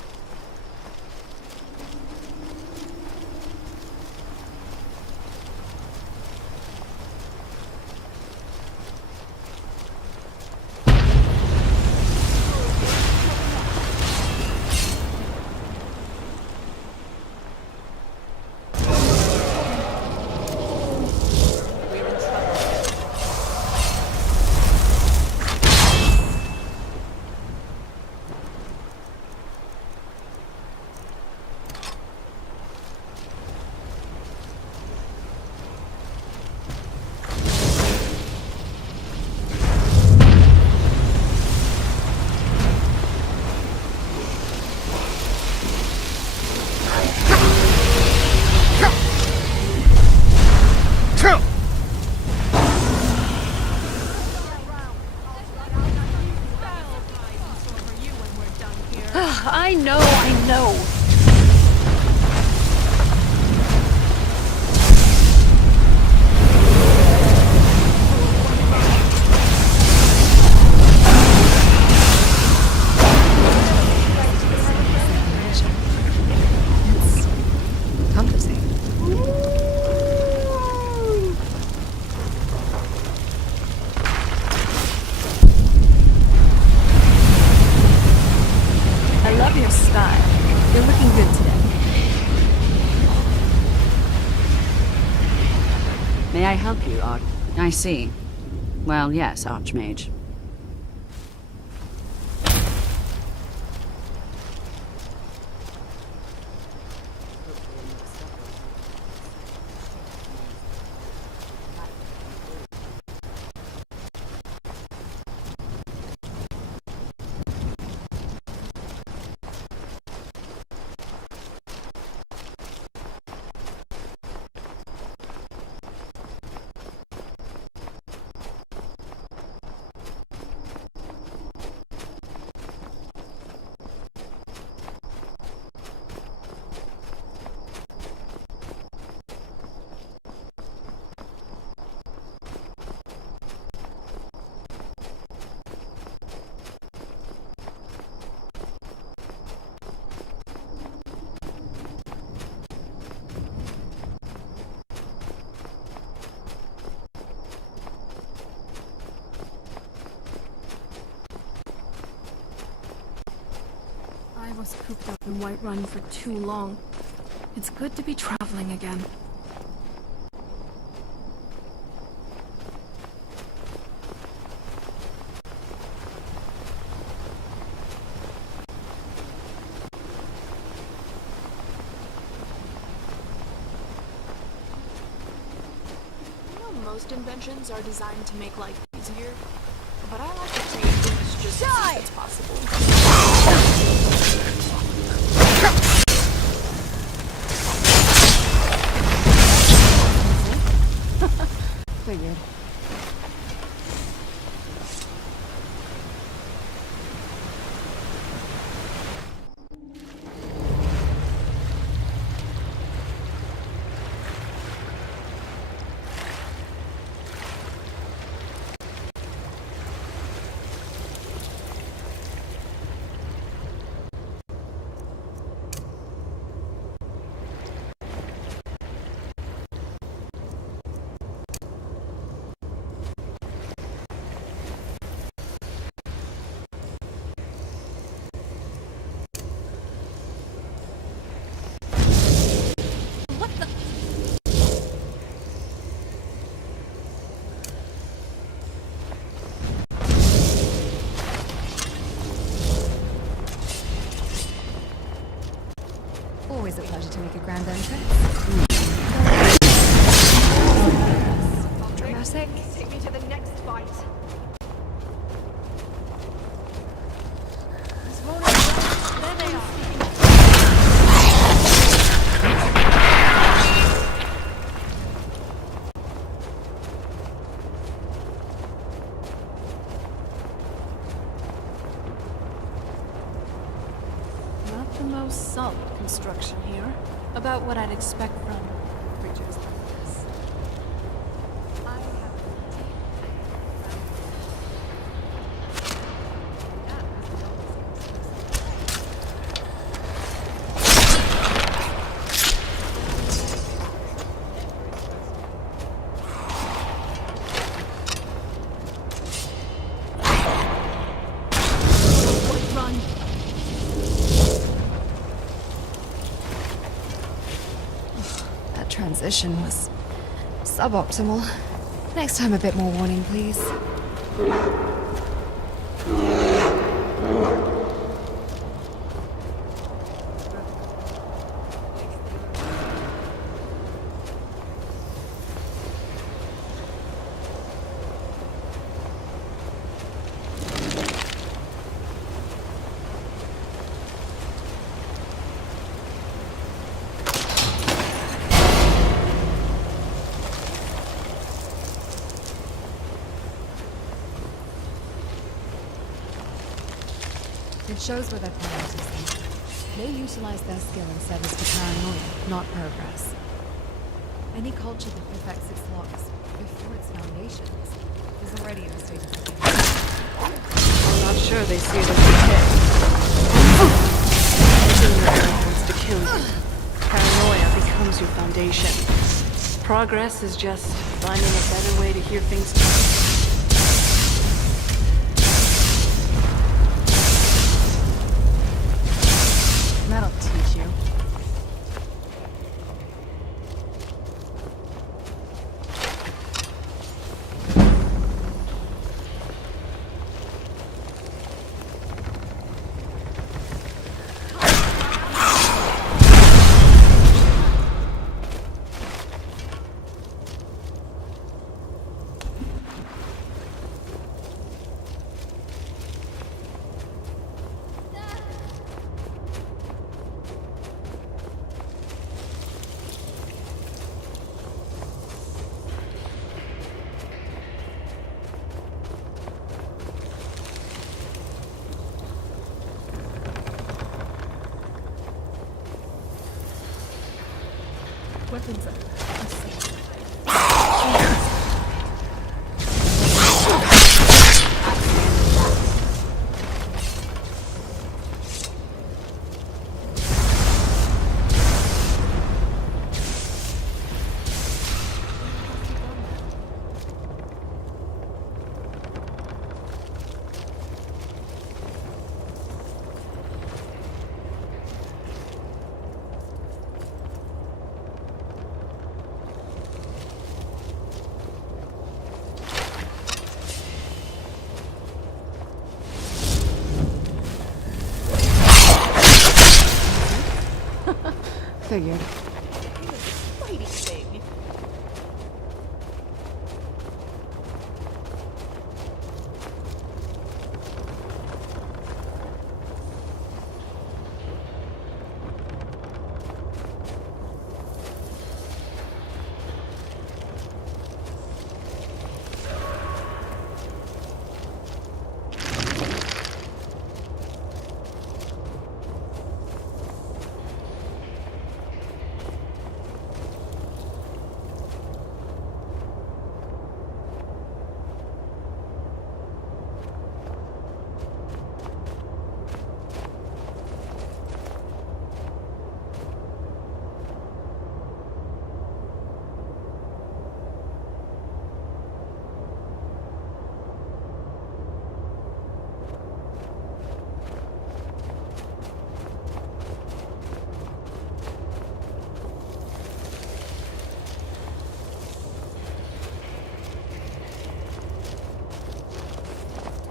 I know. It's comforting. I love your style. You're looking good today. May I help you, I see. Well, yes, Archmage. I was cooped up in Whiterun for too long. It's good to be traveling again. You know, most inventions are designed to make life easier, but I like to create things just to see if it's possible. Figured. Always a pleasure to make a grand entrance. Dramatic. Take me to the next fight. There they are. Not the most solid construction here. About what I'd expect from creatures like this. I have transition was suboptimal. Next time, a bit more warning, please. It shows where their priorities lie. They utilize their skill and service for paranoia, not progress. Any culture that perfects its locks before its foundations is already in a state of decay. I'm not sure they see it as decay. Ignorance wants to kill you. Paranoia becomes your foundation. Progress is just finding a better way to hear things coming. That'll teach you. Weapons up. Figured. Fighting thing.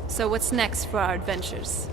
So what's next for our adventures?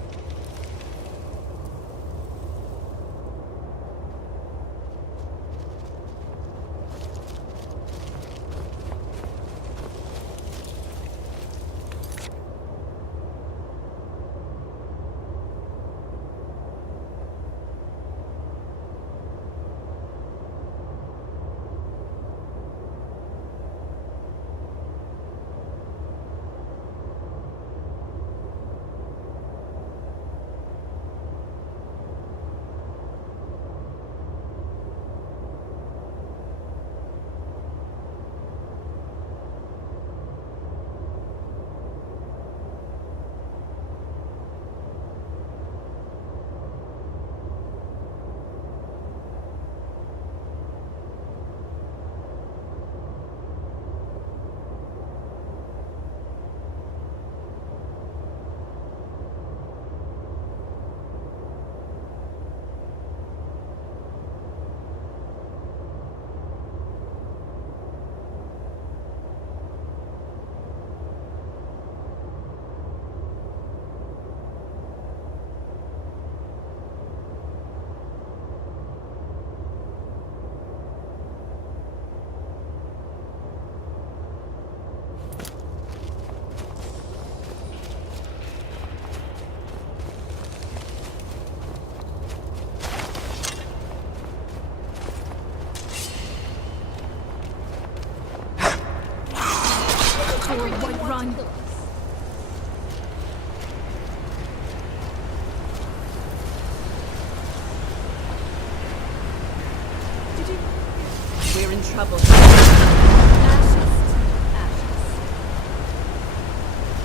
trouble. Ashes to ashes.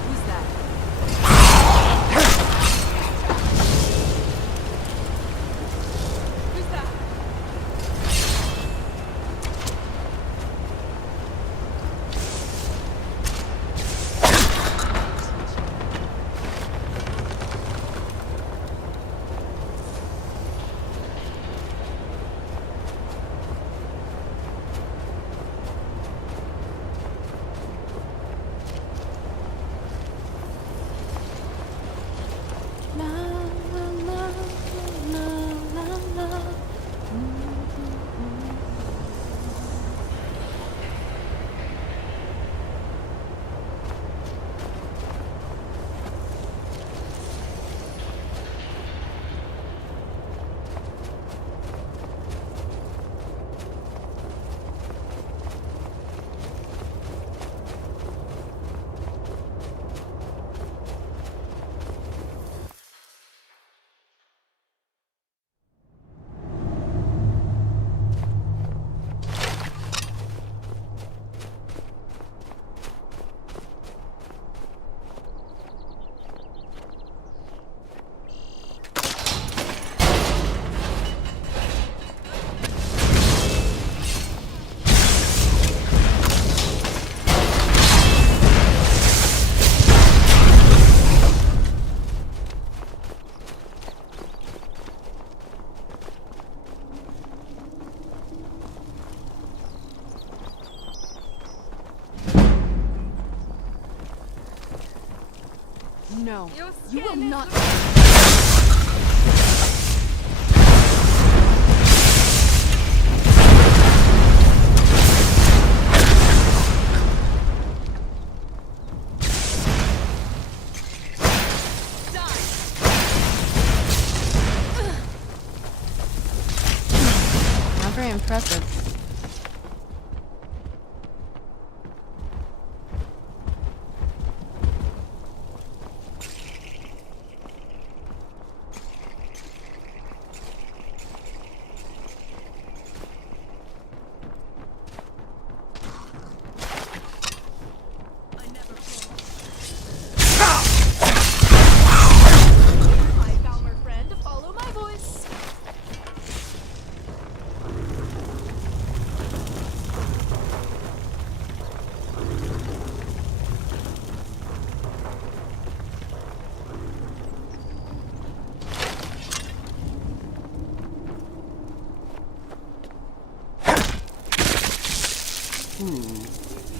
Who's that? Who's that? No, you will not. Not very impressive.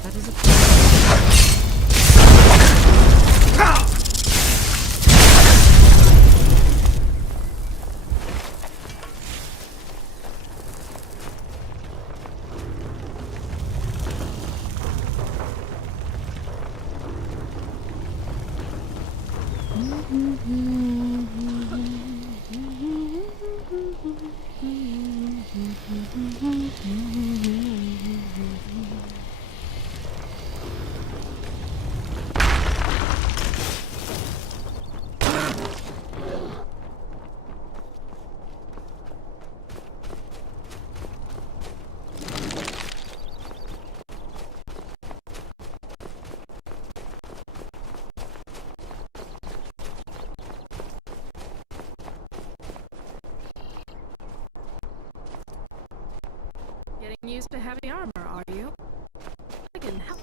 That is a Getting used to heavy armor, are you? I can help.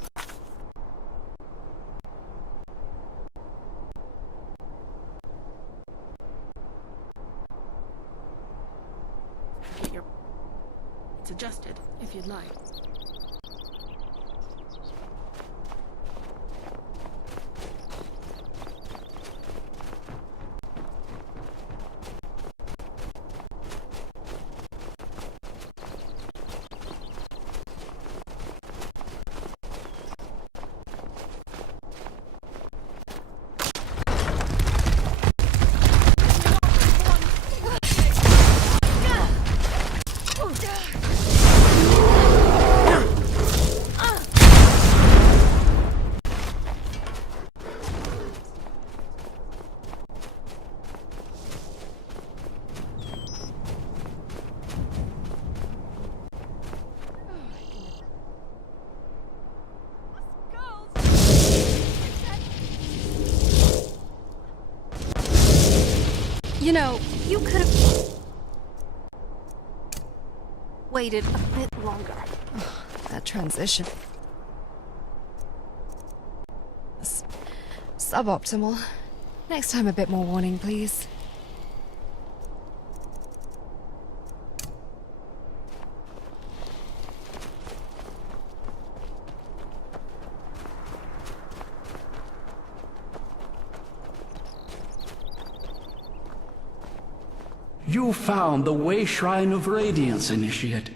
It's adjusted, if you'd like. You know, you could have waited a bit longer. That transition. Suboptimal. Next time a bit more warning, please. You found the Way Shrine of Radiance, Initiate.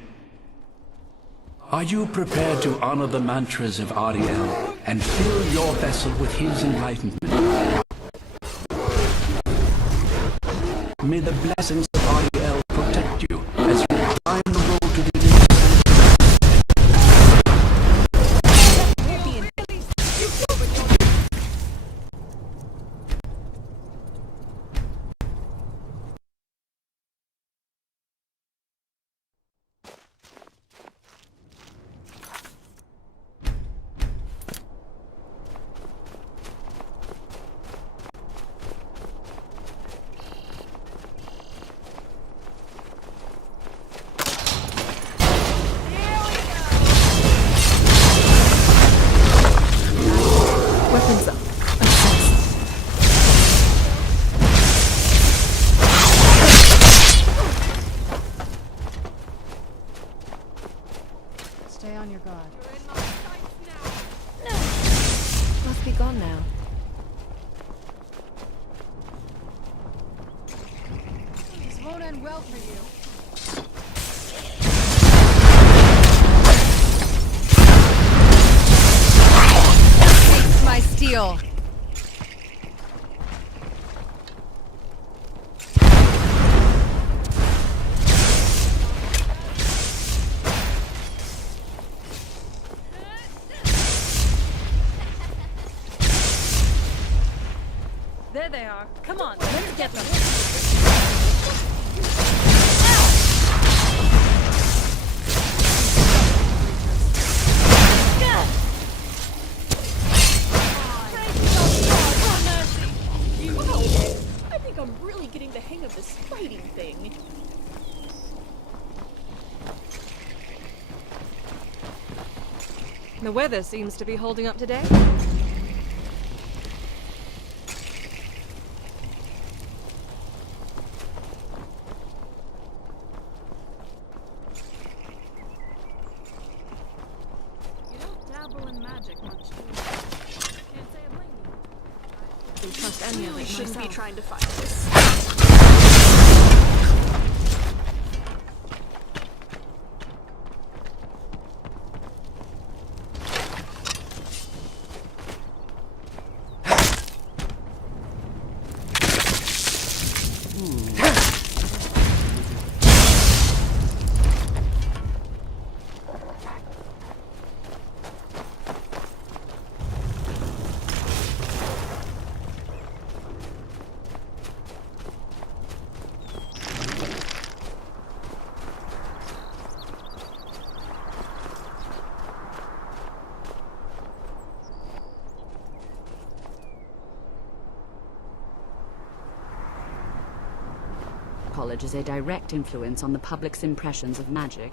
Are you prepared to honor the mantras of Ariel and fill your vessel with his enlightenment? May the blessings of Ariel protect you as you climb the road to the Weapons up. Stay on your guard. Must be gone now. This won't end well for you. My steel. There they are. Come on, let's get them. I think I'm really getting the hang of this fighting thing. The weather seems to be holding up today. You don't dabble in magic much, do you? Can't say I blame you. I don't trust any of Really it shouldn't be myself. trying to fight this. College is a direct influence on the public's impressions of magic.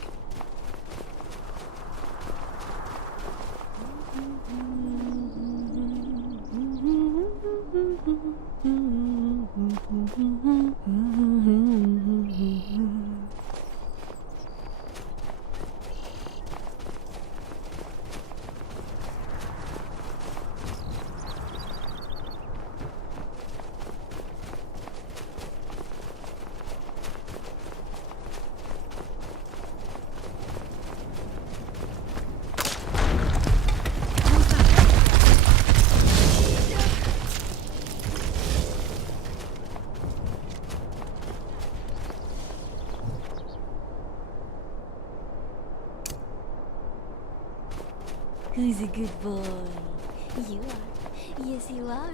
Who's a good boy? You are. Yes, you are.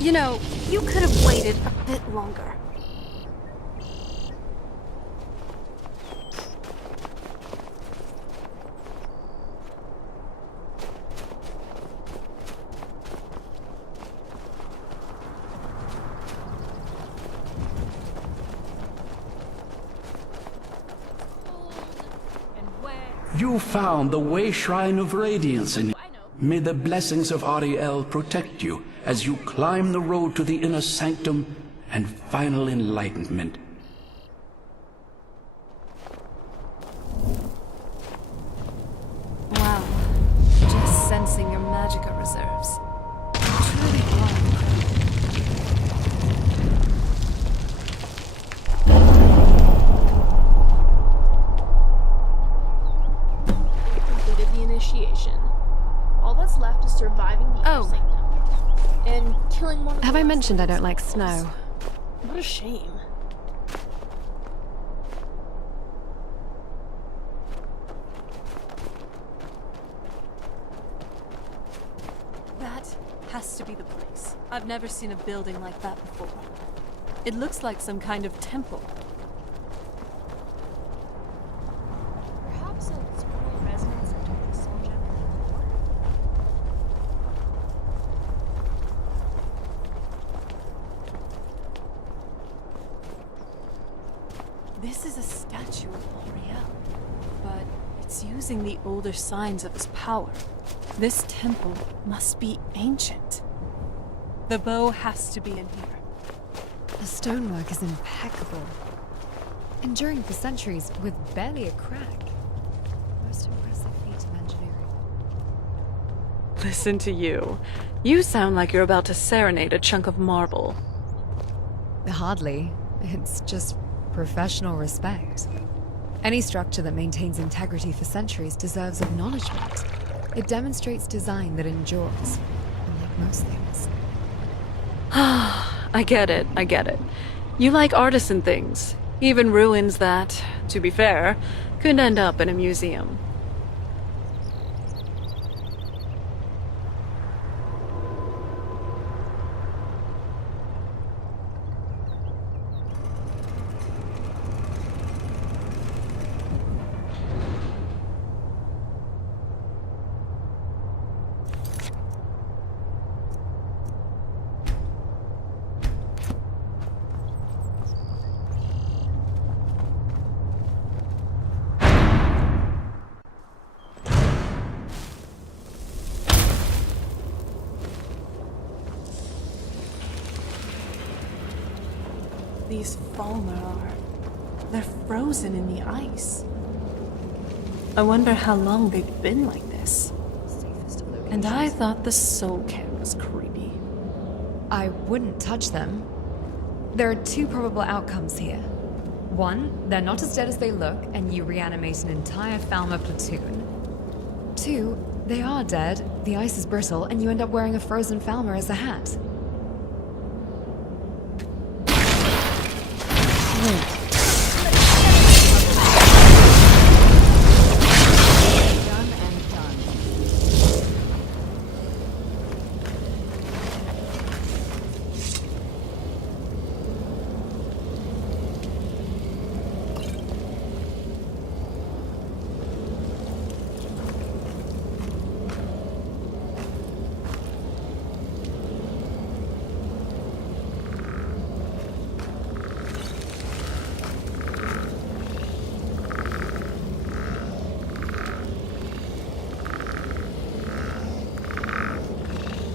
You know, you could have waited a bit longer. You found the Way Shrine of Radiance in it. May the blessings of Ariel protect you as you climb the road to the inner sanctum and final enlightenment. Wow. Just sensing your magicka reserves. Truly are Completed the initiation. All that's left is surviving the inner sanctum and killing one of the Have I last mentioned I don't enemies. like snow? What a shame. That has to be the place. I've never seen a building like that before. It looks like some kind of temple. Perhaps it's early residence of the Soul This is a statue of L'Oreal, but it's using the older signs of his power. This temple must be ancient. The bow has to be in here. The stonework is impeccable. Enduring for centuries with barely a crack. Most impressive feat of engineering. Listen to you. You sound like you're about to serenade a chunk of marble. Hardly. It's just professional respect. Any structure that maintains integrity for centuries deserves acknowledgement. It demonstrates design that endures, unlike most things. I get it. You like artisan things. Even ruins that, to be fair, could end up in a museum. These Falmer are... they're frozen in the ice. I wonder how long they've been like this. And I thought the soul camp was creepy. I wouldn't touch them. There are two probable outcomes here. One, they're not as dead as they look, and you reanimate an entire Falmer platoon. Two, they are dead, the ice is brittle, and you end up wearing a frozen Falmer as a hat.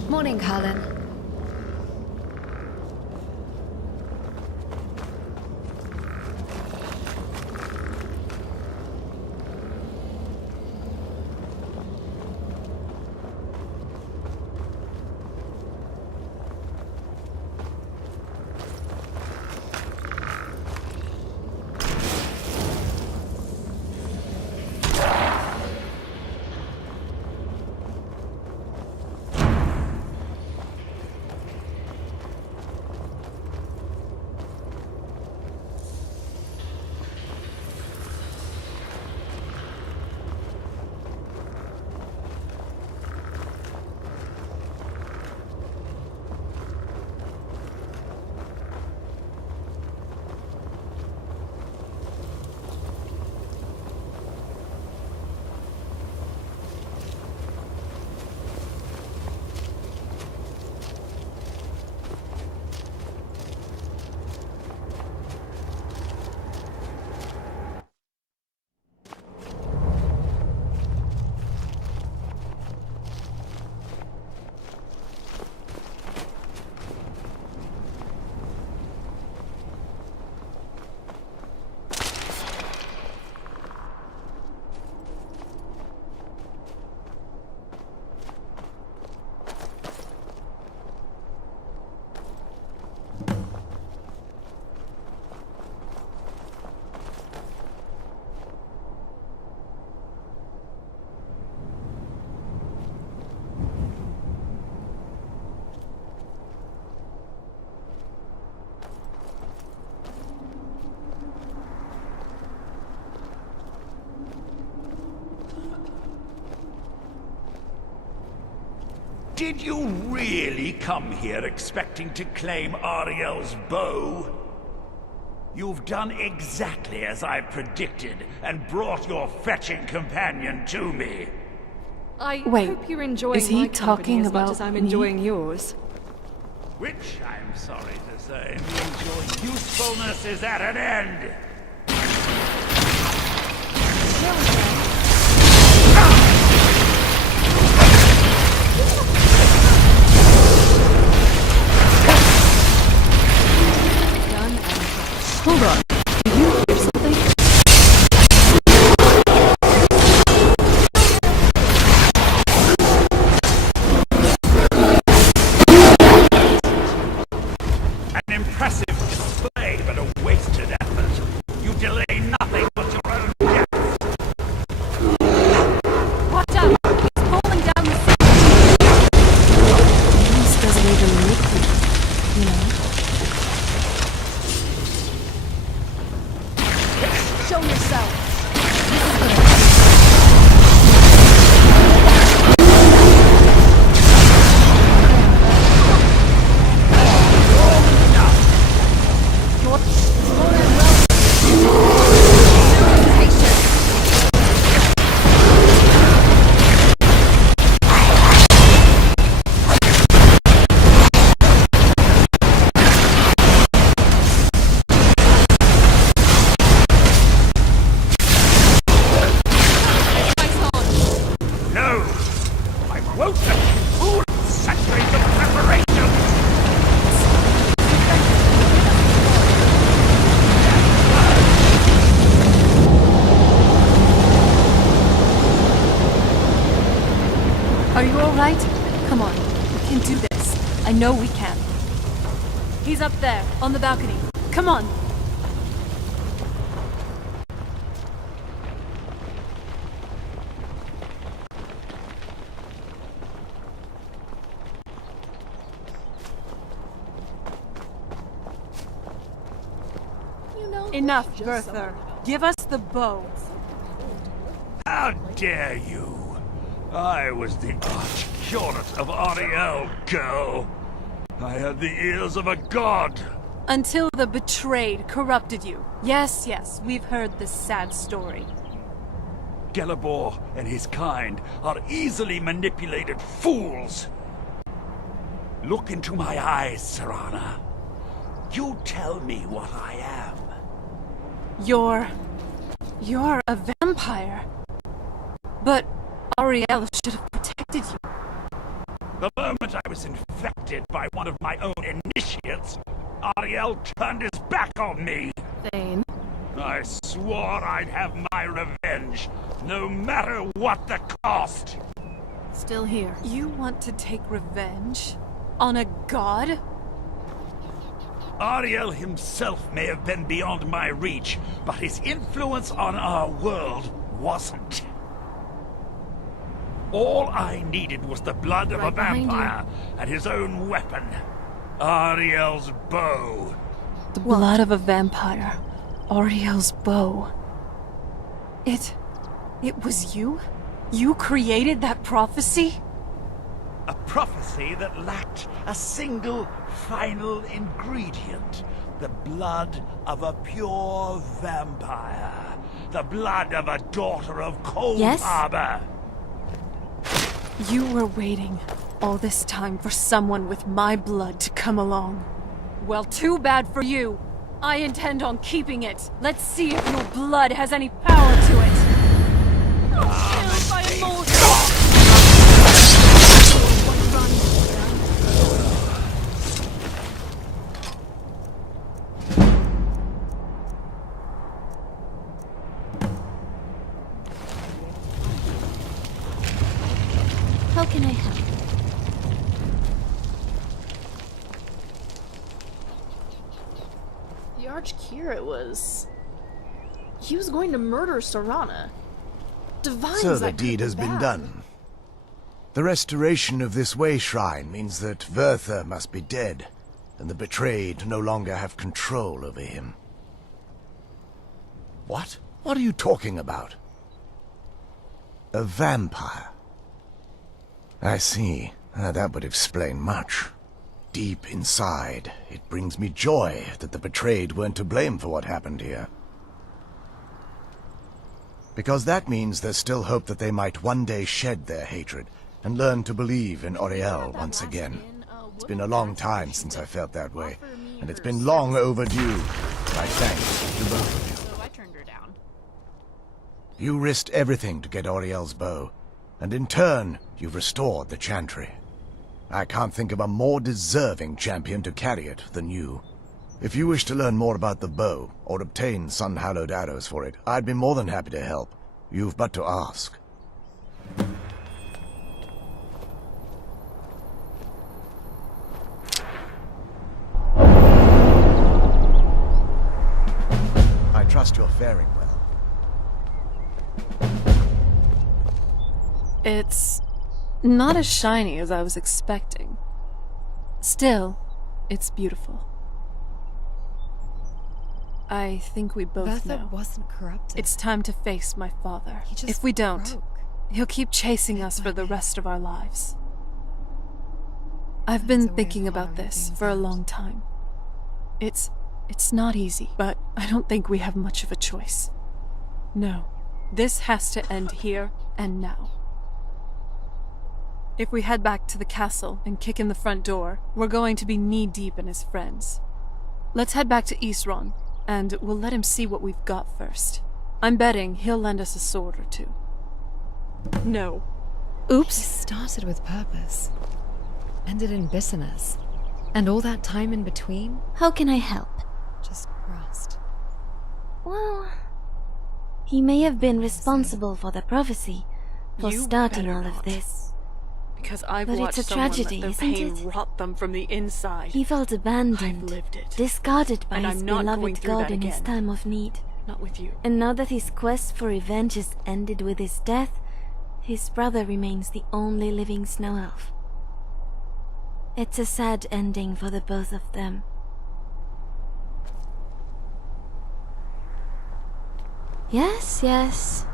Morning, Carlin. Did you really come here expecting to claim Ariel's bow? You've done exactly as I predicted and brought your fetching companion to me. I Wait, hope you're enjoying is he my company talking as much about as I'm me? enjoying yours. Which, I'm sorry to say, means your usefulness is at an end. Hold on. Did you hear something? An impressive display, but a wasted effort. You delay nothing but your own death. Watch out! He's falling down the This doesn't even make me, you know? Show yourself! No! I won't let you fool centuries of preparation! Are you alright? Come on, we can do this. I know we can. He's up there, on the balcony. Come on! Enough, Bertha. Give us the bow. How dare you! I was the arch-curate of Ariel, girl. I had the ears of a god. Until the betrayed corrupted you. Yes, yes, we've heard this sad story. Gelibor and his kind are easily manipulated fools. Look into my eyes, Serana. You tell me what I am. You're a vampire. But Ariel should have protected you. The moment I was infected by one of my own initiates, Ariel turned his back on me. Thane. I swore I'd have my revenge, no matter what the cost. Still here. You want to take revenge? On a god? Ariel himself may have been beyond my reach, but his influence on our world wasn't. All I needed was the blood of a vampire and his own weapon, Ariel's bow. The blood of a vampire. Ariel's bow. It was you? You created that prophecy? A prophecy that lacked a single final ingredient. The blood of a pure vampire. The blood of a daughter of Cold Yes? Harbor. You were waiting all this time for someone with my blood to come along. Well, too bad for you. I intend on keeping it. Let's see if your blood has any power to it. Killed by a mortal. How can I help? The Arch-Curate was... He was going to murder Serana. Divines So the that deed could has be been bad. done. The restoration of this way shrine means that Verther must be dead, and the betrayed no longer have control over him. What? What are you talking about? A vampire. I see. That would explain much. Deep inside, it brings me joy that the betrayed weren't to blame for what happened here. Because that means there's still hope that they might one day shed their hatred and learn to believe in Oriel once again. It's been a long time since I felt that way, and it's been long overdue. My thanks to both of you. So I turned her down. You risked everything to get Oriel's bow, and in turn, you've restored the Chantry. I can't think of a more deserving champion to carry it than you. If you wish to learn more about the bow, or obtain sun-hallowed arrows for it, I'd be more than happy to help. You've but to ask. I trust you're faring well. It's not as shiny as I was expecting. Still, it's beautiful. I think we both Bertha know. wasn't corrupted. It's time to face my father. He just If we don't, broke. he'll keep chasing us for the rest of our lives. I've That's been a way thinking of about honoring this things for a out. long time. It's not easy, but I don't think we have much of a choice. No, this has to end here and now. If we head back to the castle and kick in the front door, we're going to be knee-deep in his friends. Let's head back to Eastron, and we'll let him see what we've got first. I'm betting he'll lend us a sword or two. No. He Oops. started with purpose, ended in bitterness, and all that time in between, How can I help? just rust. Well, he may have been responsible for the prophecy, for You starting better all of not. this. Because I've But it's watched a someone tragedy, let their isn't pain it? rot them from the inside. He felt abandoned, I've lived it. discarded by And his I'm not going beloved through god that in his again. time of need. Not with you. And now that his quest for revenge has ended with his death, his brother remains the only living snow elf. It's a sad ending for the both of them. Yes.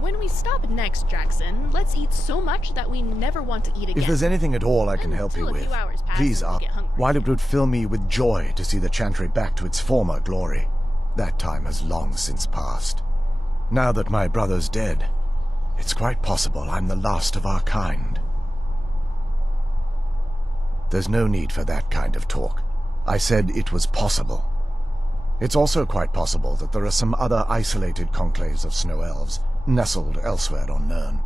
When we stop next, Jackson, let's eat so much that we never want to eat again. If there's anything at all I can help you Until a few with, hours pass please, and we Ark, get hungry. while it would fill me with joy to see the Chantry back to its former glory, that time has long since passed. Now that my brother's dead, it's quite possible I'm the last of our kind. There's no need for that kind of talk. I said it was possible. It's also quite possible that there are some other isolated conclaves of snow elves, nestled elsewhere on Nirn.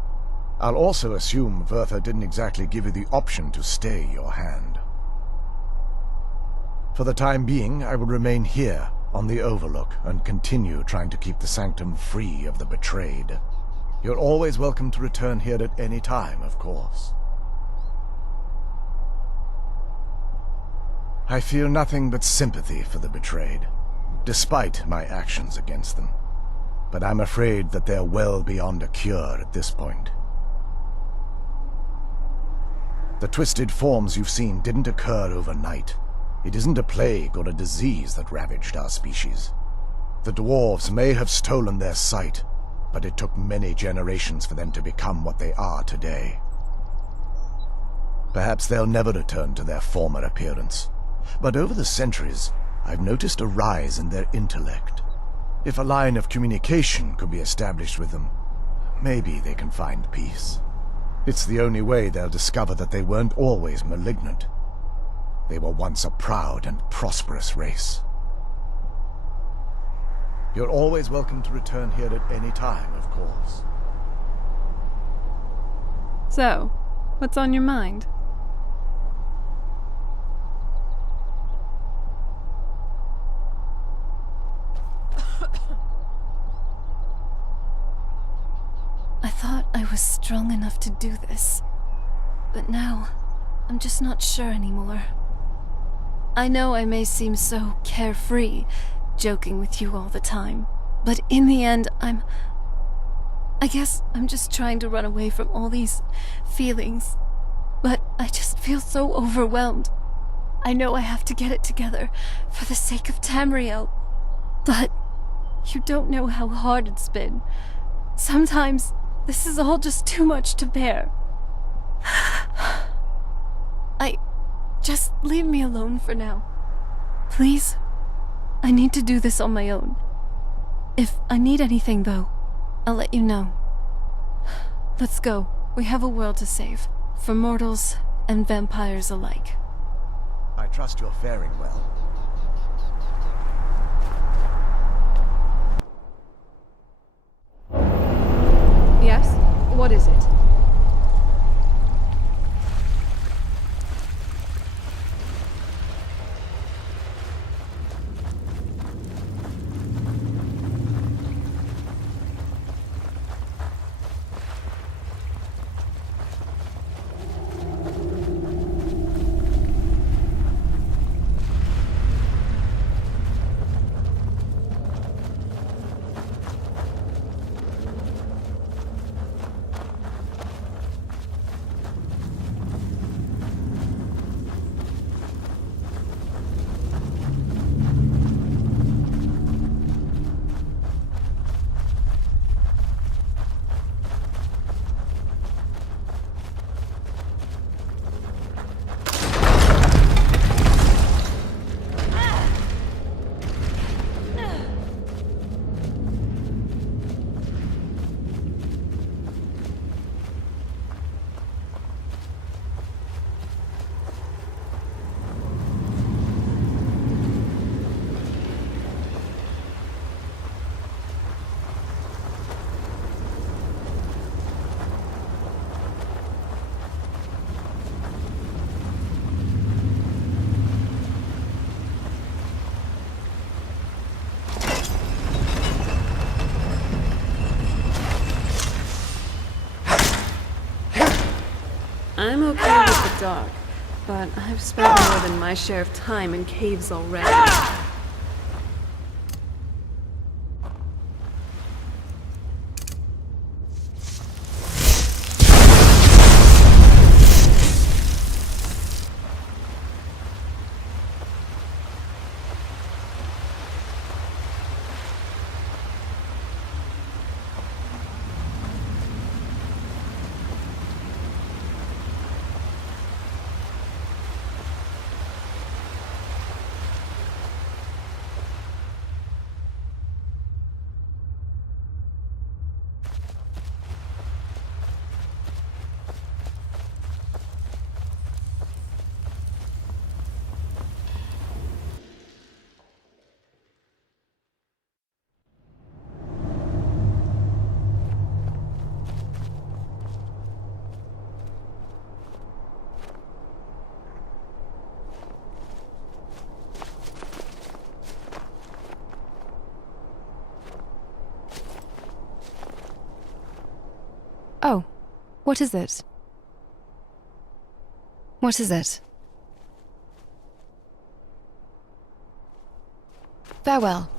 I'll also assume Bertha didn't exactly give you the option to stay your hand. For the time being, I will remain here on the Overlook and continue trying to keep the Sanctum free of the betrayed. You're always welcome to return here at any time, of course. I feel nothing but sympathy for the betrayed, despite my actions against them. But I'm afraid that they're well beyond a cure at this point. The twisted forms you've seen didn't occur overnight. It isn't a plague or a disease that ravaged our species. The dwarves may have stolen their sight, but it took many generations for them to become what they are today. Perhaps they'll never return to their former appearance, but over the centuries, I've noticed a rise in their intellect. If a line of communication could be established with them, maybe they can find peace. It's the only way they'll discover that they weren't always malignant. They were once a proud and prosperous race. You're always welcome to return here at any time, of course. So, what's on your mind? I thought I was strong enough to do this, but now I'm just not sure anymore. I know I may seem so carefree, joking with you all the time, but in the end, I guess I'm just trying to run away from all these feelings, but I just feel so overwhelmed. I know I have to get it together for the sake of Tamriel, but you don't know how hard it's been. Sometimes this is all just too much to bear. Just leave me alone for now. Please? I need to do this on my own. If I need anything, though, I'll let you know. Let's go. We have a world to save, for mortals and vampires alike. I trust you're faring well. Yes? What is it? I'm okay with the dark, but I've spent more than my share of time in caves already. Oh, what is it? What is it? Farewell.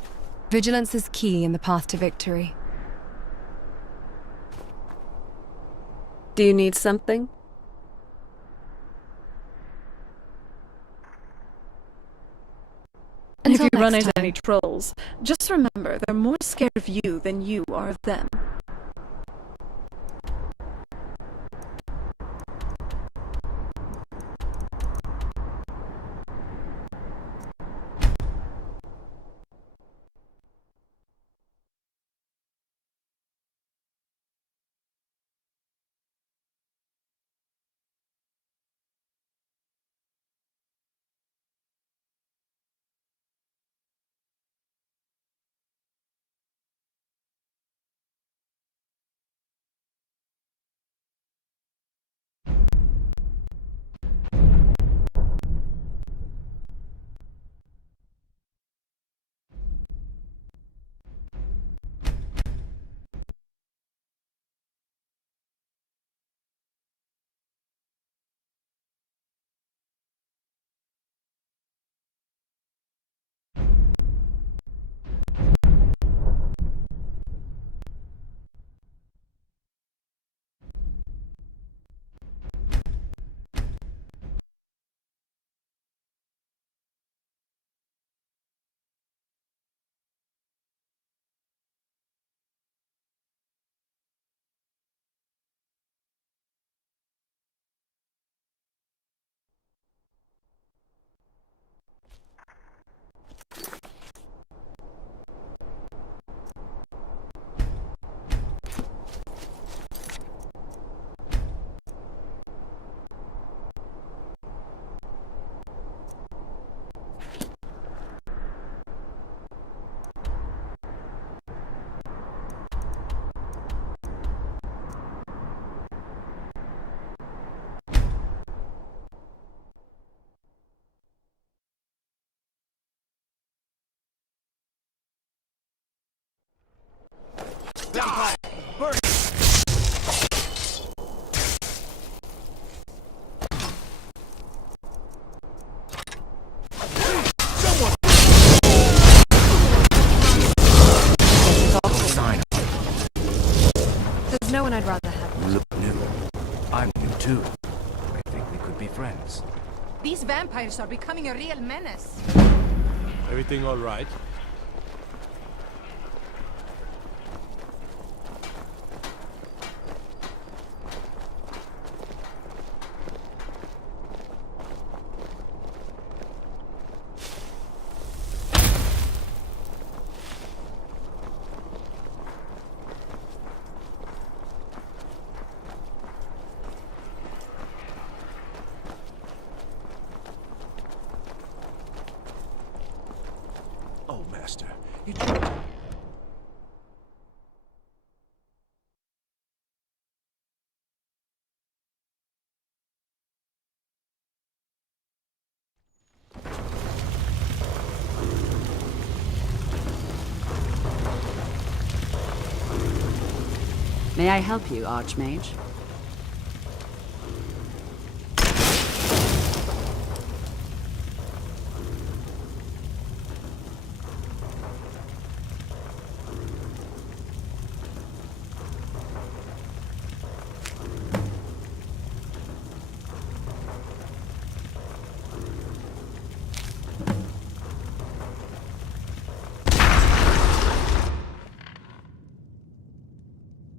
Vigilance is key in the path to victory. Do you need something? And if Until you run next into time. any trolls, just remember they're more scared of you than you are of them. look new. I'm new too. I think we could be friends. These vampires are becoming a real menace. Everything all right? Oh, Master, it should... May I help you, Archmage?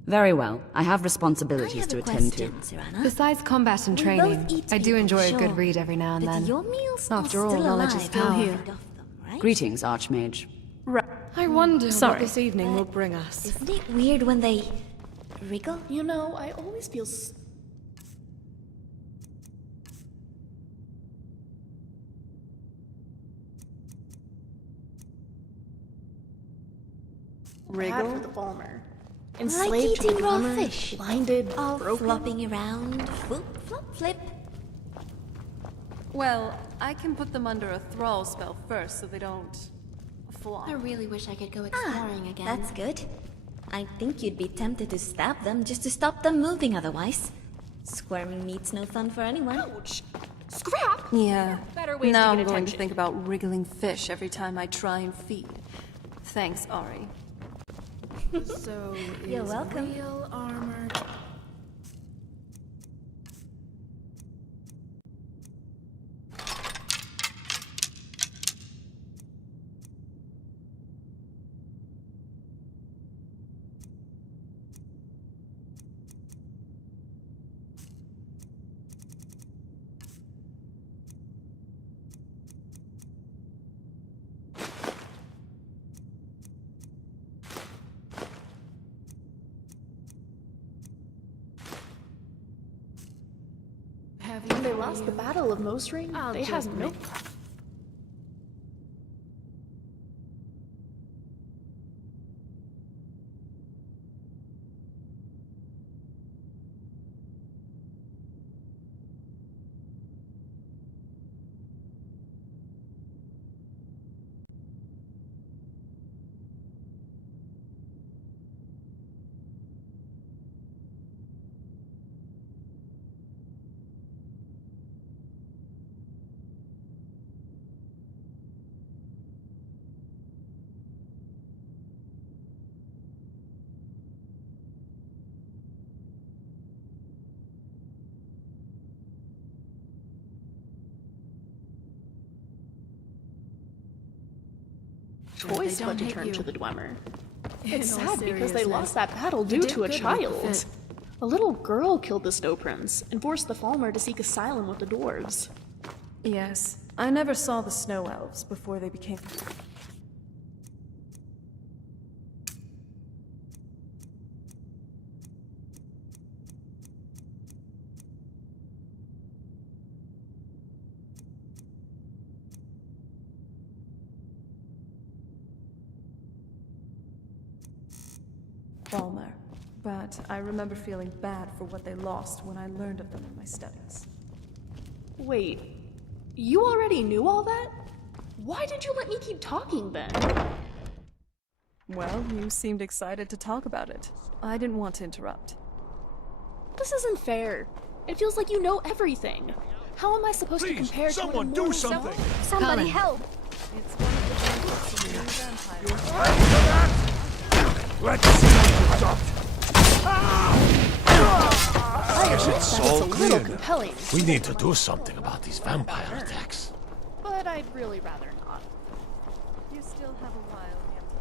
Very well. I have responsibilities to attend to. Besides combat and training, I do enjoy a good read every now and then. After all, knowledge is power. Greetings, Archmage. I wonder what this evening will bring us. Isn't it weird when they wriggle? You know, I always feel bad for the Falmer. Enslaved eating to raw armor, fish. blinded, All broken. flopping around, floop, flop, flip. Well, I can put them under a thrall spell first so they don't flop. I really wish I could go exploring again. That's good. I think you'd be tempted to stab them just to stop them moving otherwise. Squirming meat's no fun for anyone. Ouch! Scrap! Yeah. Better ways now to I'm get going to attention. think about wriggling fish every time I try and feed. Thanks, Ari. So You're is welcome. real armor. When they lost the Battle of Mosring, they had no... choice but to turn to the Dwemer. It's sad because they lost that battle due to a child. A little girl killed the Snow Prince and forced the Falmer to seek asylum with the dwarves. Yes, I never saw the Snow Elves before they became... Falmer, but I remember feeling bad for what they lost when I learned of them in my studies. Wait, you already knew all that? Why did you let me keep talking then? Well, you seemed excited to talk about it. I didn't want to interrupt. This isn't fair. It feels like you know everything. How am I supposed to compare to an immortal something! Somebody help! It's one of the benefits of being a vampire. Let's see what you've got! makes it That so is a clear little now. compelling, We need to do something about these vampire attacks. but I'd really rather not. You still have a while yet to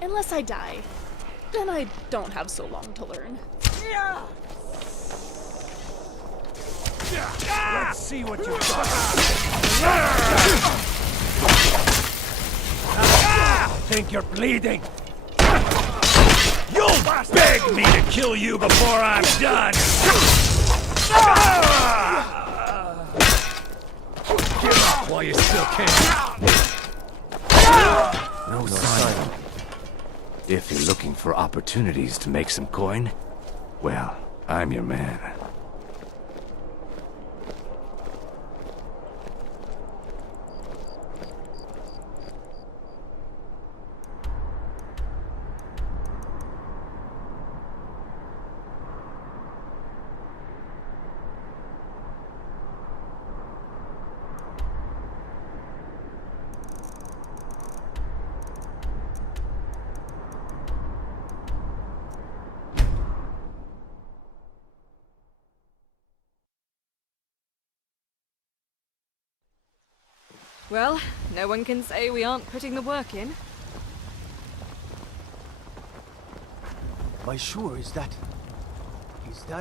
learn. Unless I die. Then I don't have so long to learn. Let's see what you've got. Think you're bleeding? You'll beg me to kill you before I'm done! Give up while you still can. No sign. If you're looking for opportunities to make some coin, well, I'm your man. Well, no one can say we aren't putting the work in. By sure, is that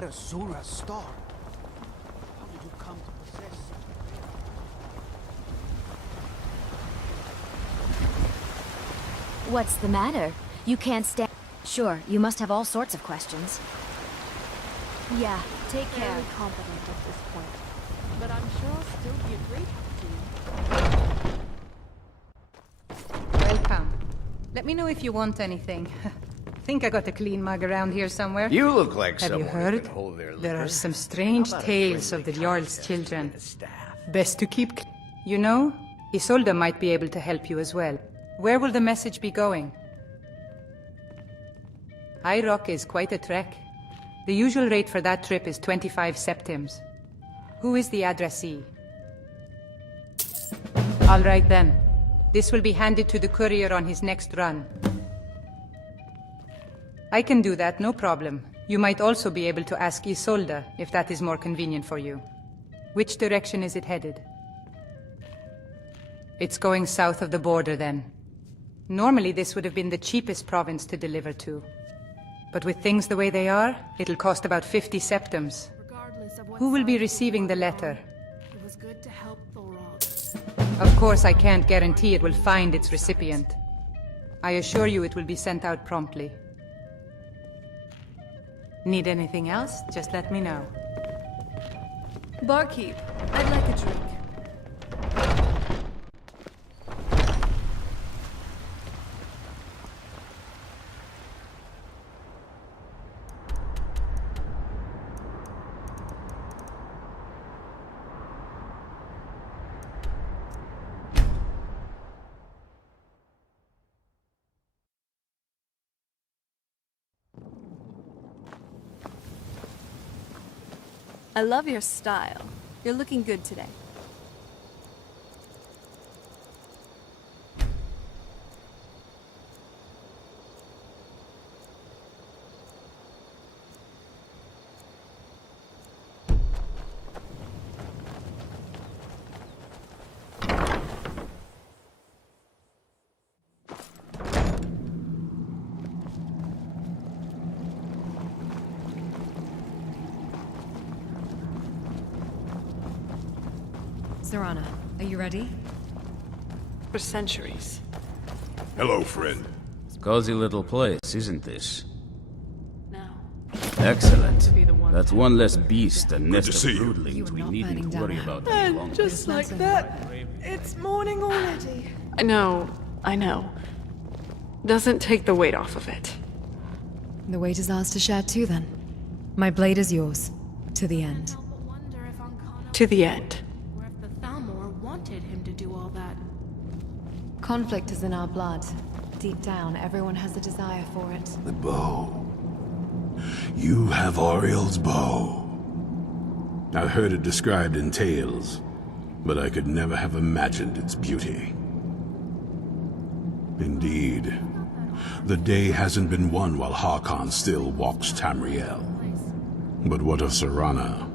a Sura star? How did you come to possess such a rare? What's the matter? You can't stand... Sure, you must have all sorts of questions. Yeah, take care. Very competent at this point. But I'm sure I'll still be a great help to you. Welcome. Let me know if you want anything. Think I got a clean mug around here somewhere? You look like Have you someone who heard? can hold their There liquor. are some strange tales of the Jarl's children. Best to keep... You know, Isolde might be able to help you as well. Where will the message be going? High Rock is quite a trek. The usual rate for that trip is 25 septims. Who is the addressee? All right then. This will be handed to the courier on his next run. I can do that, no problem. You might also be able to ask Isolde, if that is more convenient for you. Which direction is it headed? It's going south of the border, then. Normally this would have been the cheapest province to deliver to. But with things the way they are, it'll cost about 50 septims. Who will be receiving the letter? It was good to help Thorod. Of course, I can't guarantee it will find its recipient. I assure you it will be sent out promptly. Need anything else? Just let me know. Barkeep, I'd like a drink. I love your style. You're looking good today. Serana, are you ready? For centuries. Hello, friend. Cozy little place, isn't this? No. Excellent. That's one less beast and nest of broodlings we needn't worry about any And longer. just like that, it's morning already. I know. Doesn't take the weight off of it. The weight is ours to share too, then. My blade is yours. To the end. To the end. The Thalmor wanted him to do all that. Conflict is in our blood. Deep down, everyone has a desire for it. The bow. You have Oriel's bow. I've heard it described in tales, but I could never have imagined its beauty. Indeed. The day hasn't been won while Harkon still walks Tamriel. But what of Serana?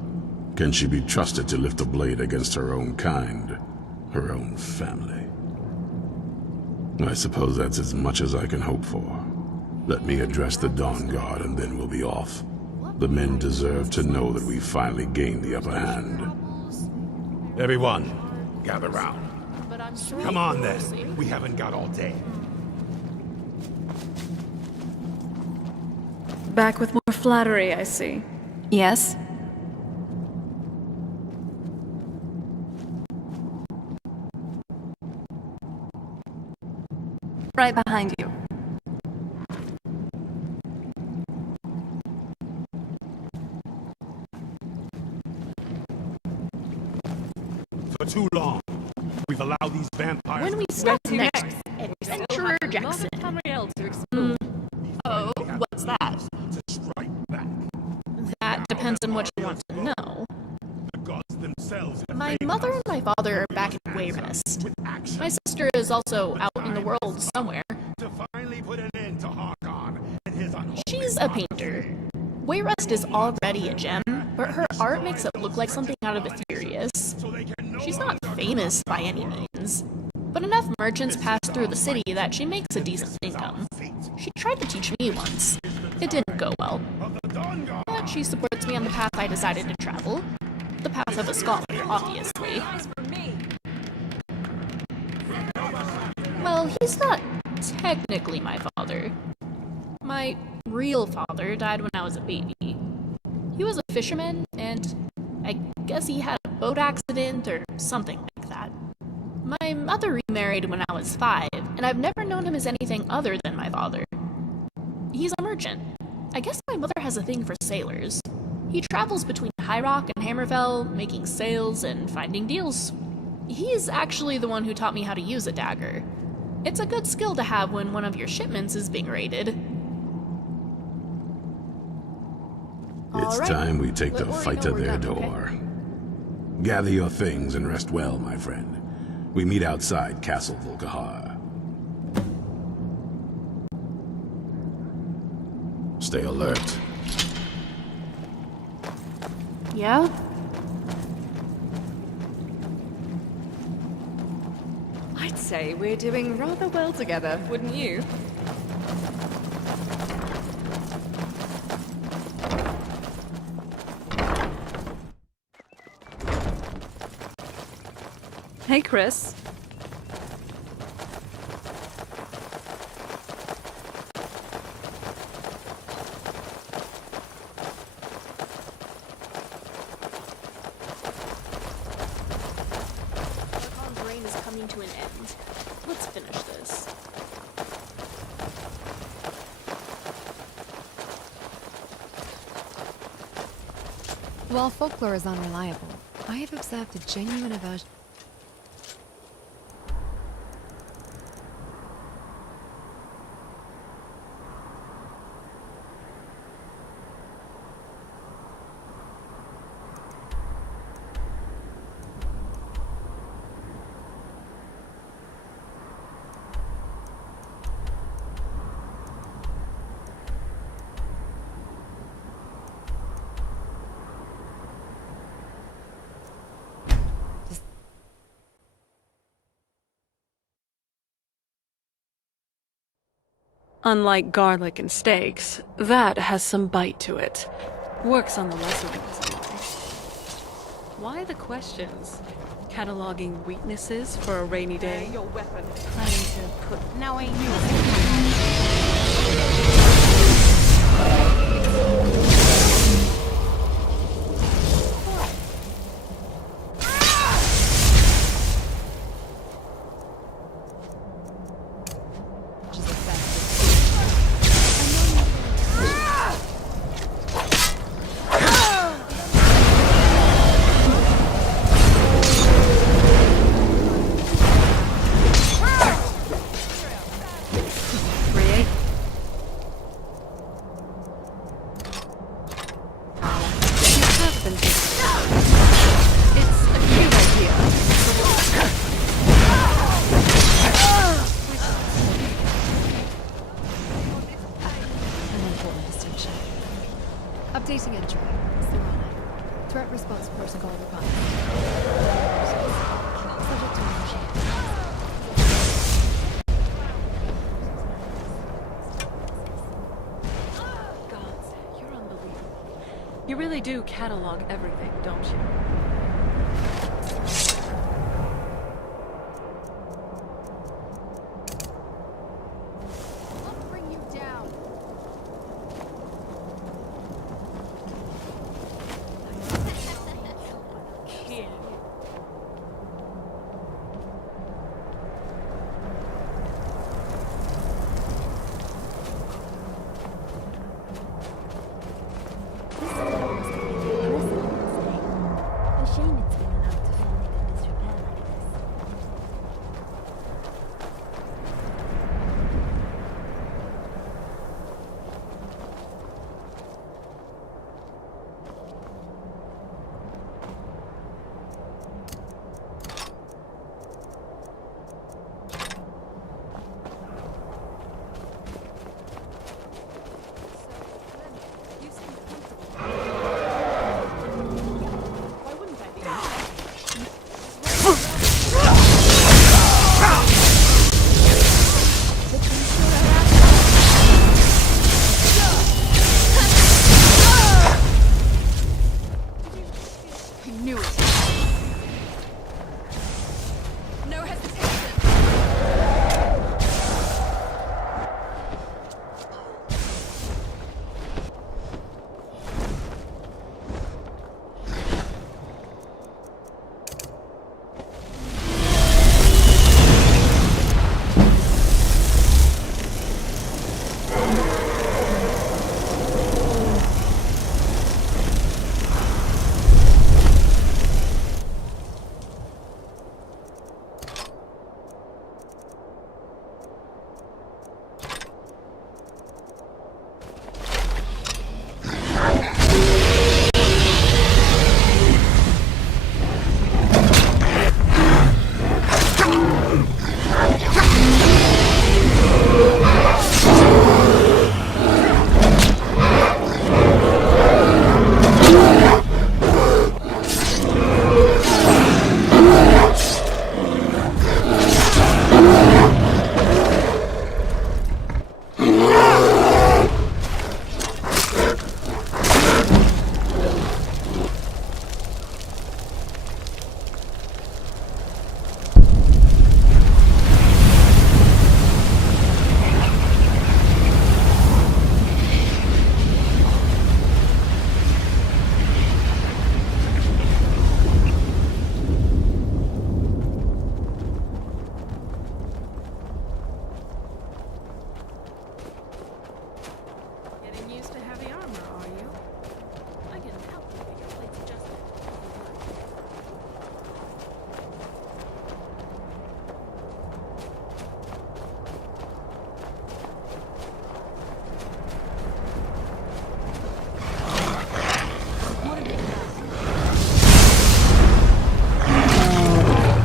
Can she be trusted to lift a blade against her own kind, her own family? I suppose that's as much as I can hope for. Let me address the Dawnguard and then we'll be off. The men deserve to know that we finally gained the upper hand. Everyone, gather round. Come on then, we haven't got all day. Back with more flattery, I see. Yes? Right behind you. For too long, we've allowed these vampires... When we start next, Adventurer Jackson. Oh, what's that? to strike back. That depends on what you want to know. The gods themselves have My favored mother us. and my father are back in Wayrest. My sister is also out in the world somewhere. To finally put an end to Harkon and his unholy... She's a painter. Wayrest is already a gem, but her art makes it look like something out of Ethereus. She's not famous by any means, but enough merchants pass through the city that she makes a decent income. She tried to teach me once. It didn't go well. But she supports me on the path I decided to travel. The path of a scholar, obviously. Well, he's not technically my father. My real father died when I was a baby. He was a fisherman, and I guess he had a boat accident or something like that. My mother remarried when I was 5, and I've never known him as anything other than my father. He's a merchant. I guess my mother has a thing for sailors. He travels between High Rock and Hammerfell, making sales and finding deals. He's actually the one who taught me how to use a dagger. It's a good skill to have when one of your shipments is being raided. It's time we take the fight to their door. Gather your things and rest well, my friend. We meet outside Castle Volkahar. Stay alert. Yeah? I'd say we're doing rather well together, wouldn't you? Hey, Chris. Harkon's reign is coming to an end. Let's finish this. While folklore is unreliable, I have observed a genuine aversion. Unlike garlic and steaks, that has some bite to it. Works on the lesser ones anyway. Why the questions? Cataloging weaknesses for a rainy day? Your weapon. Planning to put... Now ain't you. Updating entry. Serrano. Threat response protocol required. Subject to machine. Gods, you're unbelievable. You really do catalog everything, don't you? I'll bring you down. This fellow must have been in prison last night. A shame it's been allowed to fall into disrepair like this. I knew it. No hesitation. Getting used to heavy armor, are you? I can help you get your plates adjusted.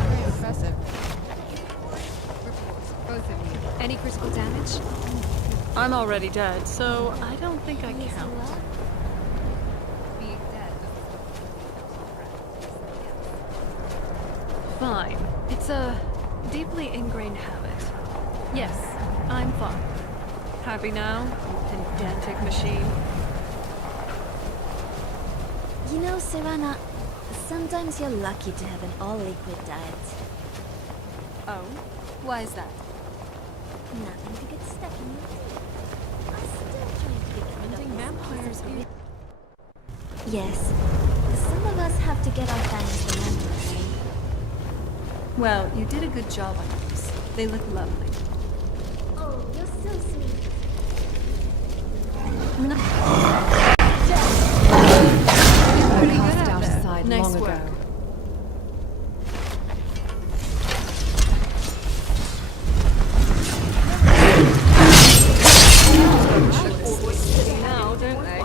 Very impressive. Reports, both of you. Any critical damage? I'm already dead, so I don't think I count. Being dead Fine. It's a deeply ingrained habit. Yes, I'm fine. Happy now, you pedantic machine? You know, Serrana, sometimes you're lucky to have an all-liquid diet. Oh? Why is that? Nothing to get stuck in your teeth. I'm still trying to get rid of Vampires this. Yes. Some of us have to get our fangs the mandatory. Well, you did a good job on these. They look lovely. Oh, you're so sweet. Pretty good Cast out out there. aside Nice long work. ago. Now, don't they?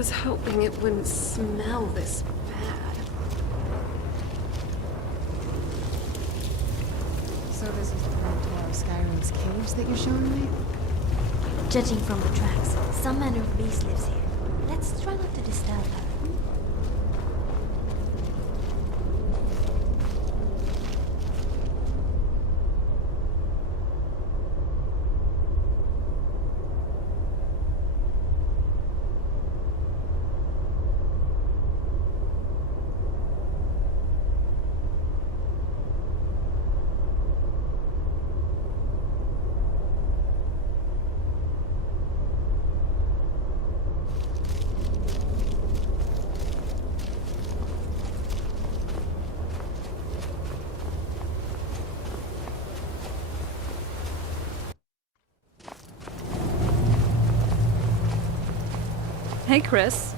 was hoping it wouldn't smell this bad. So this is the door of Skyrim's caves that you're showing me? Judging from the tracks, some manner of beast lives here. Let's try not to disturb her. Hey, Chris.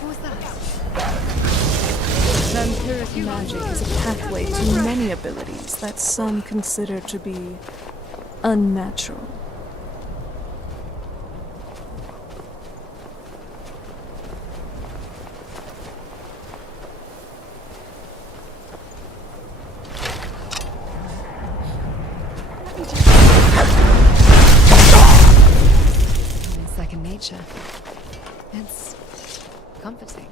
What was that? Vampiric magic is a pathway to many abilities that some consider to be unnatural. Second nature. It's comforting.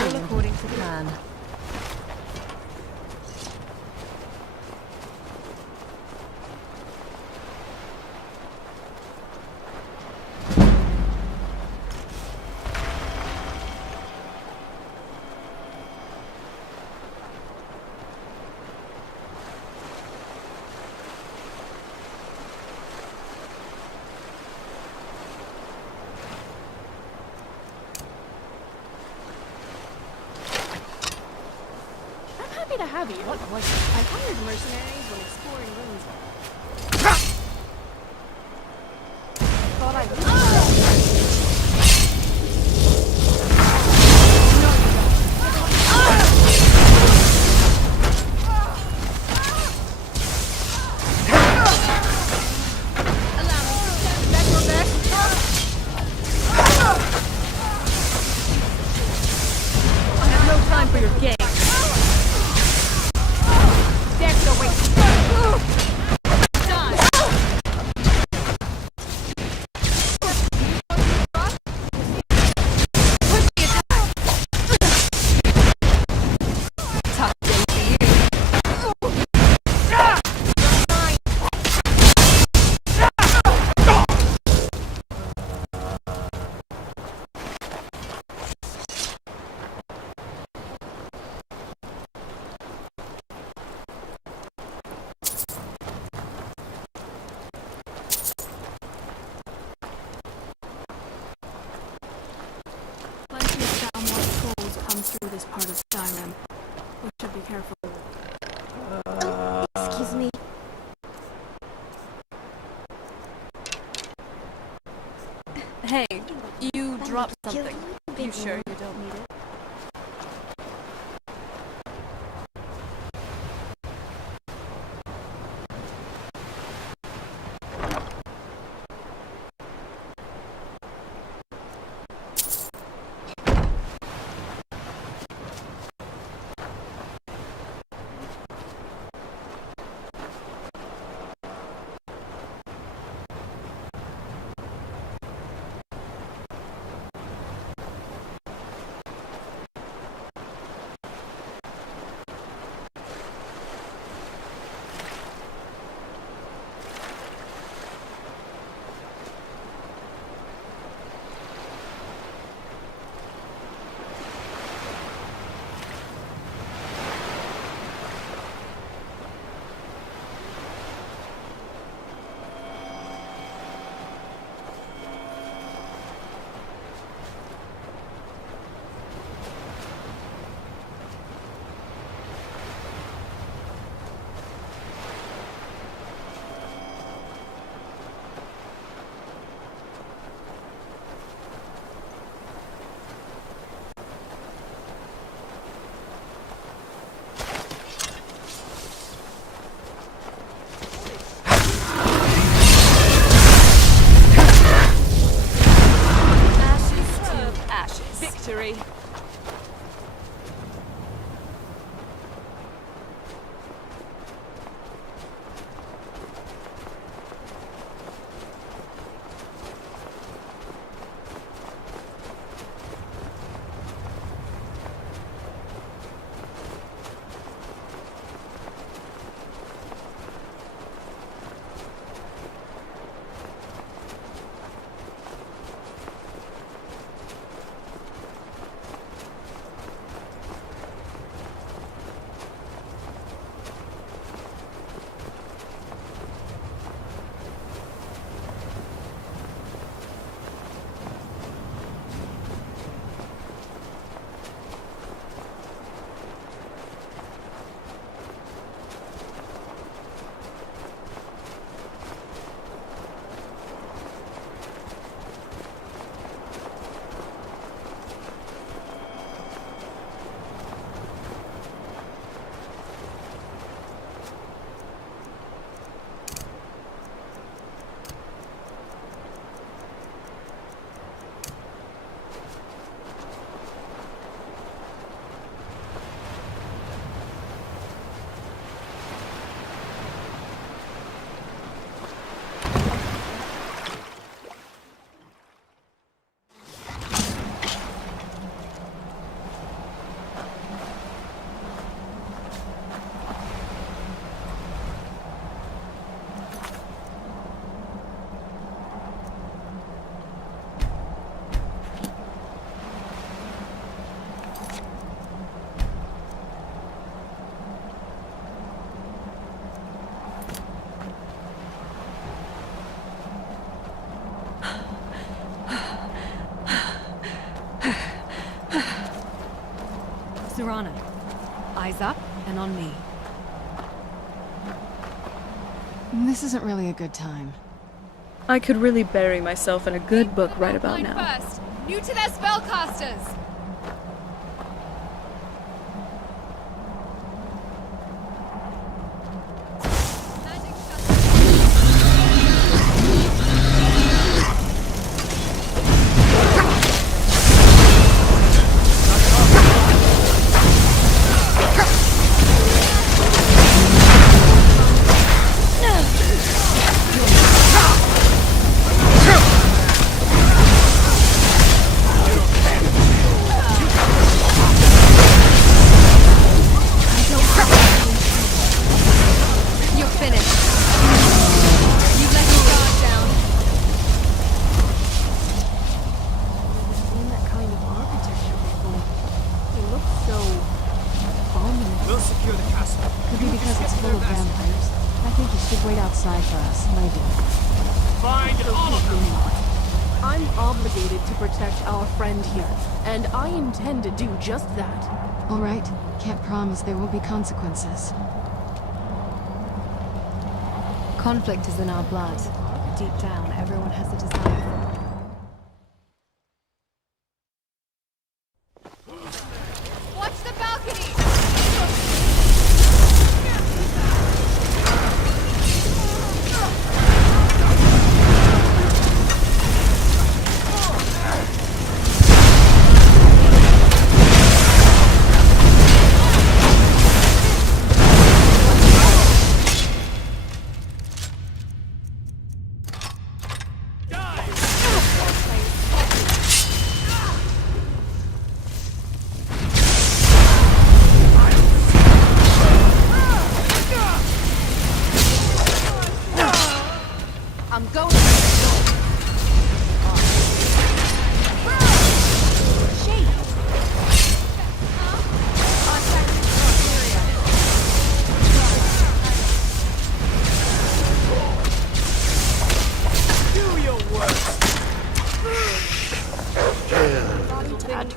All according to plan. Happy to have you. What was it? I hired mercenaries when exploring ruins. Thought I would. Allow me to stand back your back. I have no time for your game. Plenty of downward trolls come through this part of Skyrim. We should be careful. Excuse me. Hey, you dropped something. You sure you don't need it? victory. Serana, eyes up and on me. This isn't really a good time. I could really bury myself in a good book right about now. First, new to their spellcasters. Intend to do just that. All right. Can't promise there will be consequences. Conflict is in our blood. Deep down, everyone has a desire for it. Watch the balcony!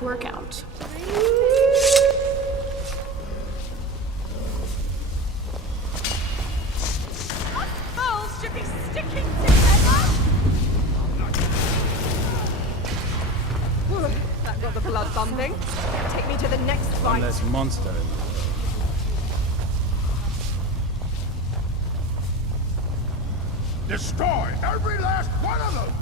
Workout. Balls should be sticking together. That got the blood pumping. Take me to the next fight. Unless monster. Destroy every last one of them!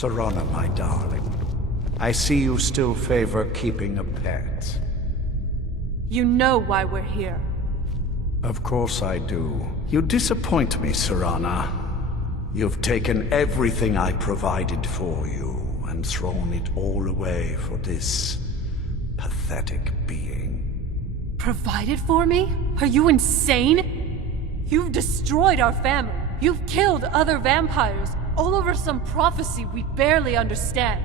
Serana, my darling. I see you still favor keeping a pet. You know why we're here. Of course I do. You disappoint me, Serana. You've taken everything I provided for you and thrown it all away for this pathetic being. Provided for me? Are you insane? You've destroyed our family. You've killed other vampires, all over some prophecy we barely understand.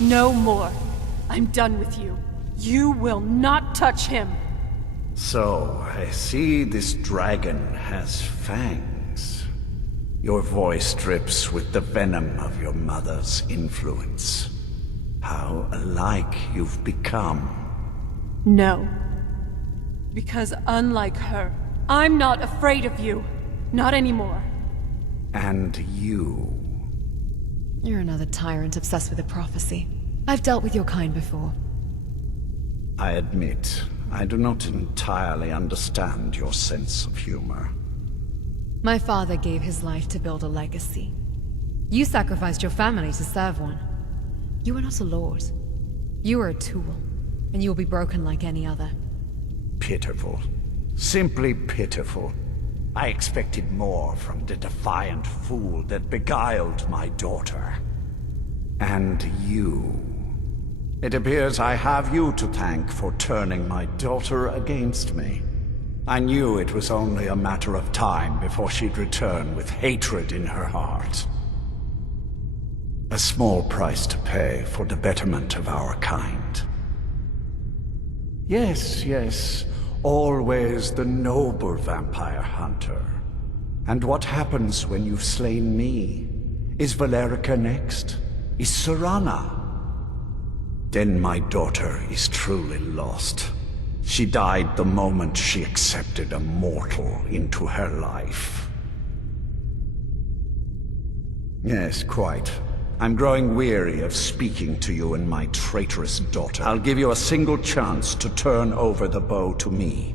No more. I'm done with you. You will not touch him. So, I see this dragon has fangs. Your voice drips with the venom of your mother's influence. How alike you've become. No. Because unlike her, I'm not afraid of you. Not anymore. And you... You're another tyrant obsessed with a prophecy. I've dealt with your kind before. I admit, I do not entirely understand your sense of humor. My father gave his life to build a legacy. You sacrificed your family to serve one. You are not a lord. You are a tool, and you will be broken like any other. Pitiful. Simply pitiful. I expected more from the defiant fool that beguiled my daughter. And you. It appears I have you to thank for turning my daughter against me. I knew it was only a matter of time before she'd return with hatred in her heart. A small price to pay for the betterment of our kind. Yes, yes, always the noble vampire hunter. And what happens when you've slain me? Is Valerica next? Is Serana? Then my daughter is truly lost. She died the moment she accepted a mortal into her life. Yes, quite. I'm growing weary of speaking to you and my traitorous daughter. I'll give you a single chance to turn over the bow to me.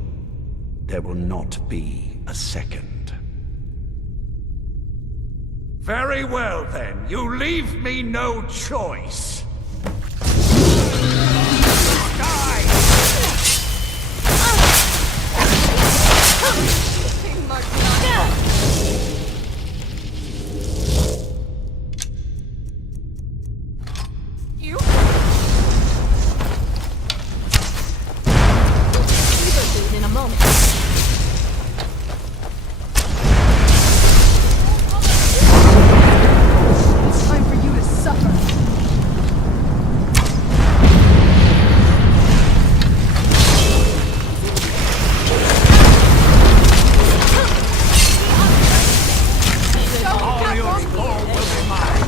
There will not be a second. Very well then, you leave me no choice. In a moment. It's time for you to suffer. All your soul will be mine.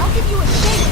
I'll give you a shake.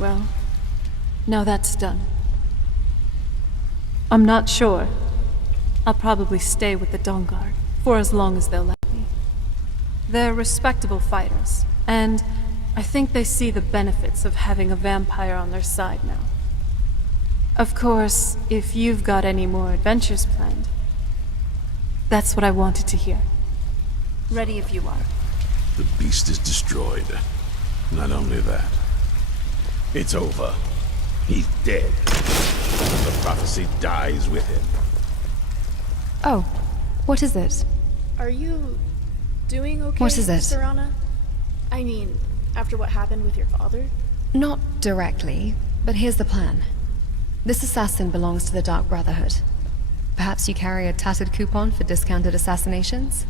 Well, now that's done. I'm not sure. I'll probably stay with the Dawnguard for as long as they'll let me. They're respectable fighters, and I think they see the benefits of having a vampire on their side now. Of course, if you've got any more adventures planned, that's what I wanted to hear. Ready if you are. The beast is destroyed. Not only that, it's over. He's dead. The prophecy dies with him. Oh, what is it? Are you doing okay, What is it? Serana? I mean, after what happened with your father? Not directly, but here's the plan. This assassin belongs to the Dark Brotherhood. Perhaps you carry a tattered coupon for discounted assassinations?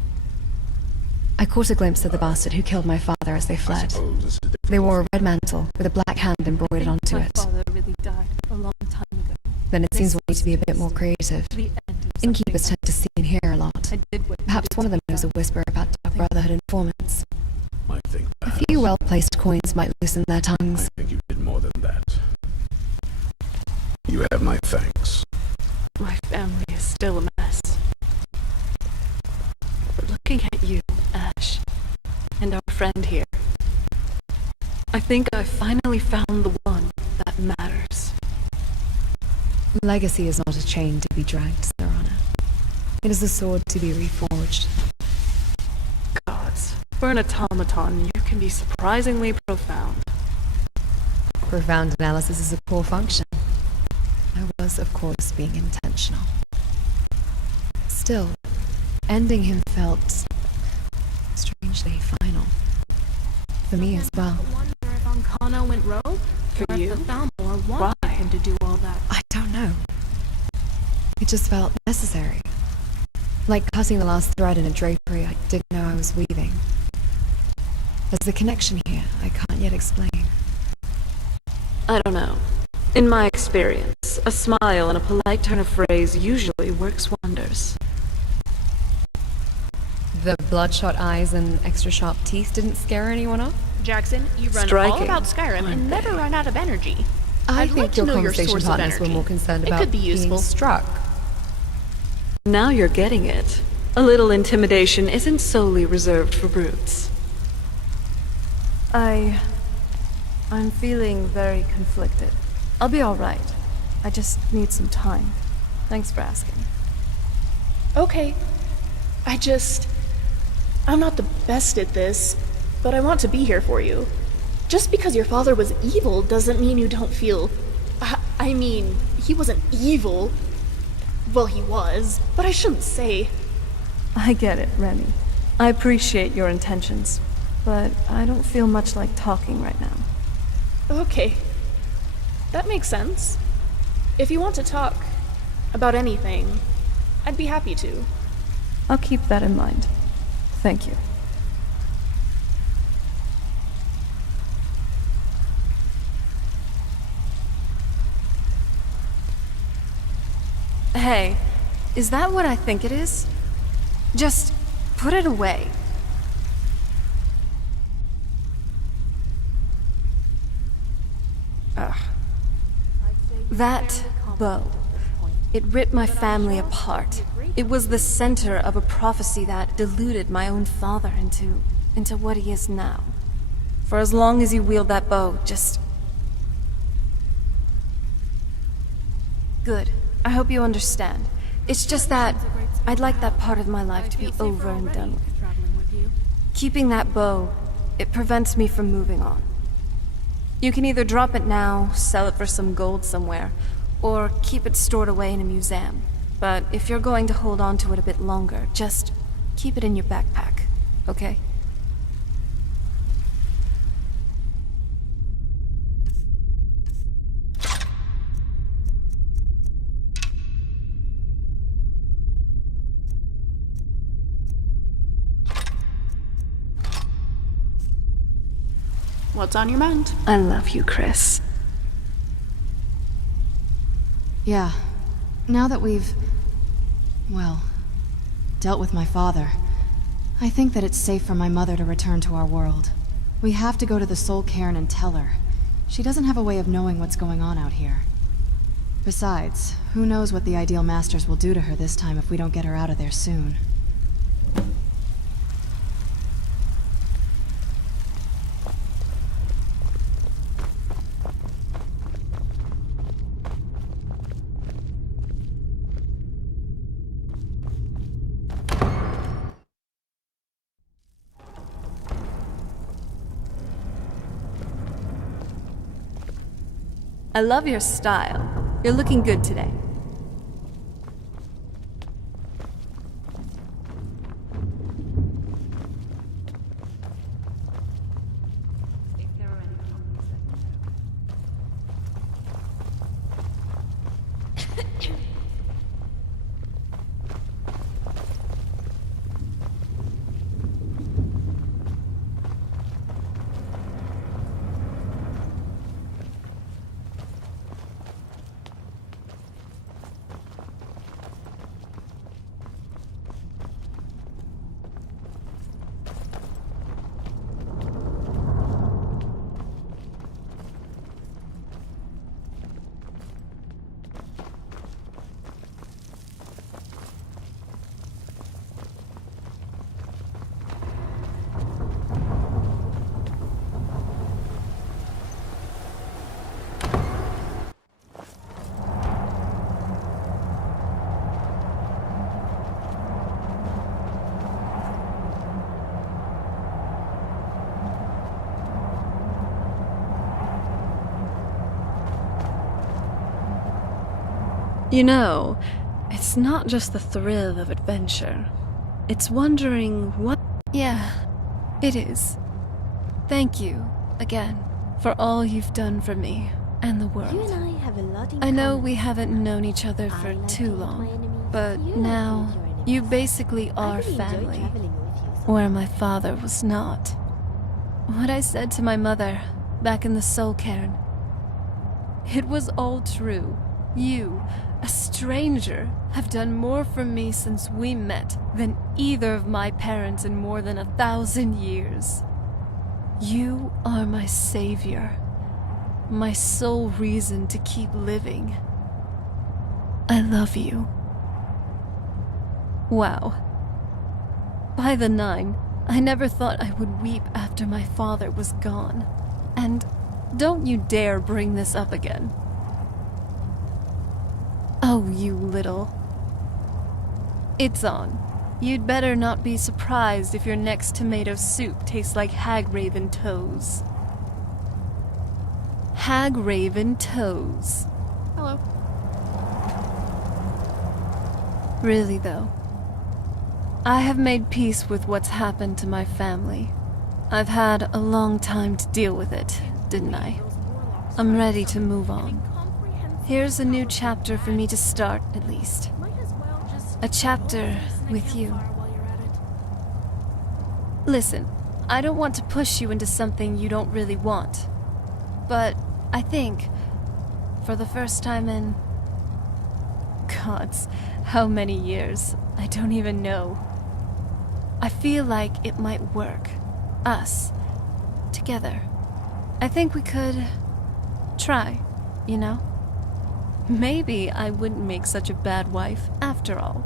I caught a glimpse of the bastard who killed my father as they fled. They wore a red mantle with a black hand embroidered onto it. My father really died a long time ago. Then it seems we need to be a bit more creative. Innkeepers tend to see and hear a lot. Perhaps one of them knows a whisper about Dark Brotherhood informants. A few well-placed coins might loosen their tongues. I think you did more than that. You have my thanks. My family is still a mess. But looking at you, Ash, and our friend here, I think I finally found the one that matters. Legacy is not a chain to be dragged, Serana. It is a sword to be reforged. Gods, for an automaton, you can be surprisingly profound. Profound analysis is a core function. I was, of course, being intentional. Still, ending him felt strangely final. For me as well. I wonder if Ancano went rogue? For you? Or if the Thalmor wanted him to do all that. I don't know. It just felt necessary. Like cutting the last thread in a drapery I didn't know I was weaving. There's a connection here I can't yet explain. I don't know. In my experience, a smile and a polite turn of phrase usually works wonders. The bloodshot eyes and extra sharp teeth didn't scare anyone off? Jackson, you run all Striking, about Skyrim and never run out of energy. I I'd think like to your know your conversation source of partners were energy. more concerned It about could be being useful. struck. Now you're getting it. A little intimidation isn't solely reserved for brutes. I'm feeling very conflicted. I'll be alright. I just need some time. Thanks for asking. Okay. I'm not the best at this, but I want to be here for you. Just because your father was evil doesn't mean you don't feel... I mean, he wasn't evil. Well, he was, but I shouldn't say... I get it, Remy. I appreciate your intentions, but I don't feel much like talking right now. Okay. That makes sense. If you want to talk about anything, I'd be happy to. I'll keep that in mind. Thank you. Hey, is that what I think it is? Just put it away. Ugh. That bow. It ripped my family apart. It was the center of a prophecy that deluded my own father into what he is now. For as long as you wield that bow, just... Good. I hope you understand. It's just that I'd like that part of my life to be over and done with. Keeping that bow, it prevents me from moving on. You can either drop it now, sell it for some gold somewhere, or keep it stored away in a museum. But if you're going to hold on to it a bit longer, just keep it in your backpack, okay? What's on your mind? I love you, Chris. Yeah. Now that we've... well, dealt with my father, I think that it's safe for my mother to return to our world. We have to go to the Soul Cairn and tell her. She doesn't have a way of knowing what's going on out here. Besides, who knows what the Ideal Masters will do to her this time if we don't get her out of there soon. I love your style. You're looking good today. You know, it's not just the thrill of adventure. It's wondering what... Yeah, it is. Thank you, again, for all you've done for me and the world. You and I have a lot in I know common. we haven't known each other for too long, but now you basically are family, where my father was not. What I said to my mother back in the Soul Cairn, it was all true. You, a stranger, have done more for me since we met than either of my parents in more than 1,000 years. You are my savior, my sole reason to keep living. I love you. Wow. By the 9, I never thought I would weep after my father was gone. And don't you dare bring this up again. Oh, you little. It's on. You'd better not be surprised if your next tomato soup tastes like hag-raven toes. Hag-raven toes. Hello. Really, though, I have made peace with what's happened to my family. I've had a long time to deal with it, didn't I? I'm ready to move on. Here's a new chapter for me to start, at least. A chapter with you. Listen, I don't want to push you into something you don't really want. But I think, for the first time in... gods, how many years? I don't even know. I feel like it might work. Us. Together. I think we could... try, you know? Maybe I wouldn't make such a bad wife, after all.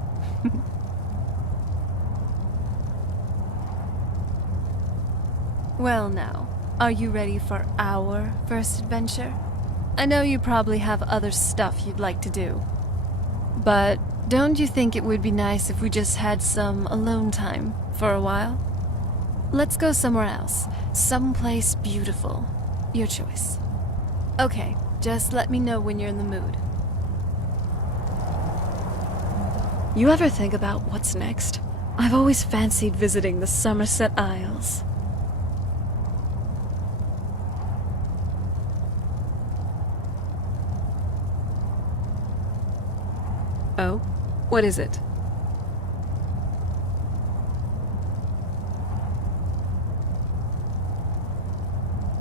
Well now, are you ready for our first adventure? I know you probably have other stuff you'd like to do. But don't you think it would be nice if we just had some alone time for a while? Let's go somewhere else. Someplace beautiful. Your choice. Okay, just let me know when you're in the mood. You ever think about what's next? I've always fancied visiting the Somerset Isles. Oh? What is it?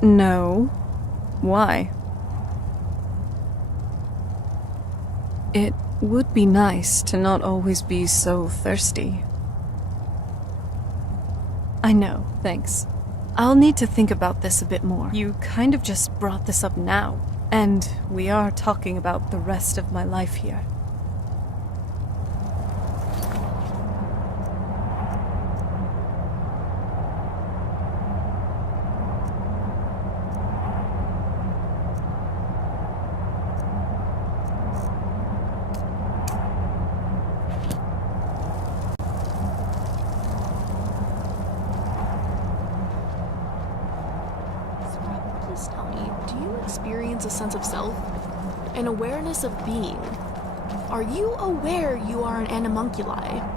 No. Why? It would be nice to not always be so thirsty. I know, thanks. I'll need to think about this a bit more. You kind of just brought this up now, and we are talking about the rest of my life here. Please tell me, do you experience a sense of self? An awareness of being? Are you aware you are an animunculi?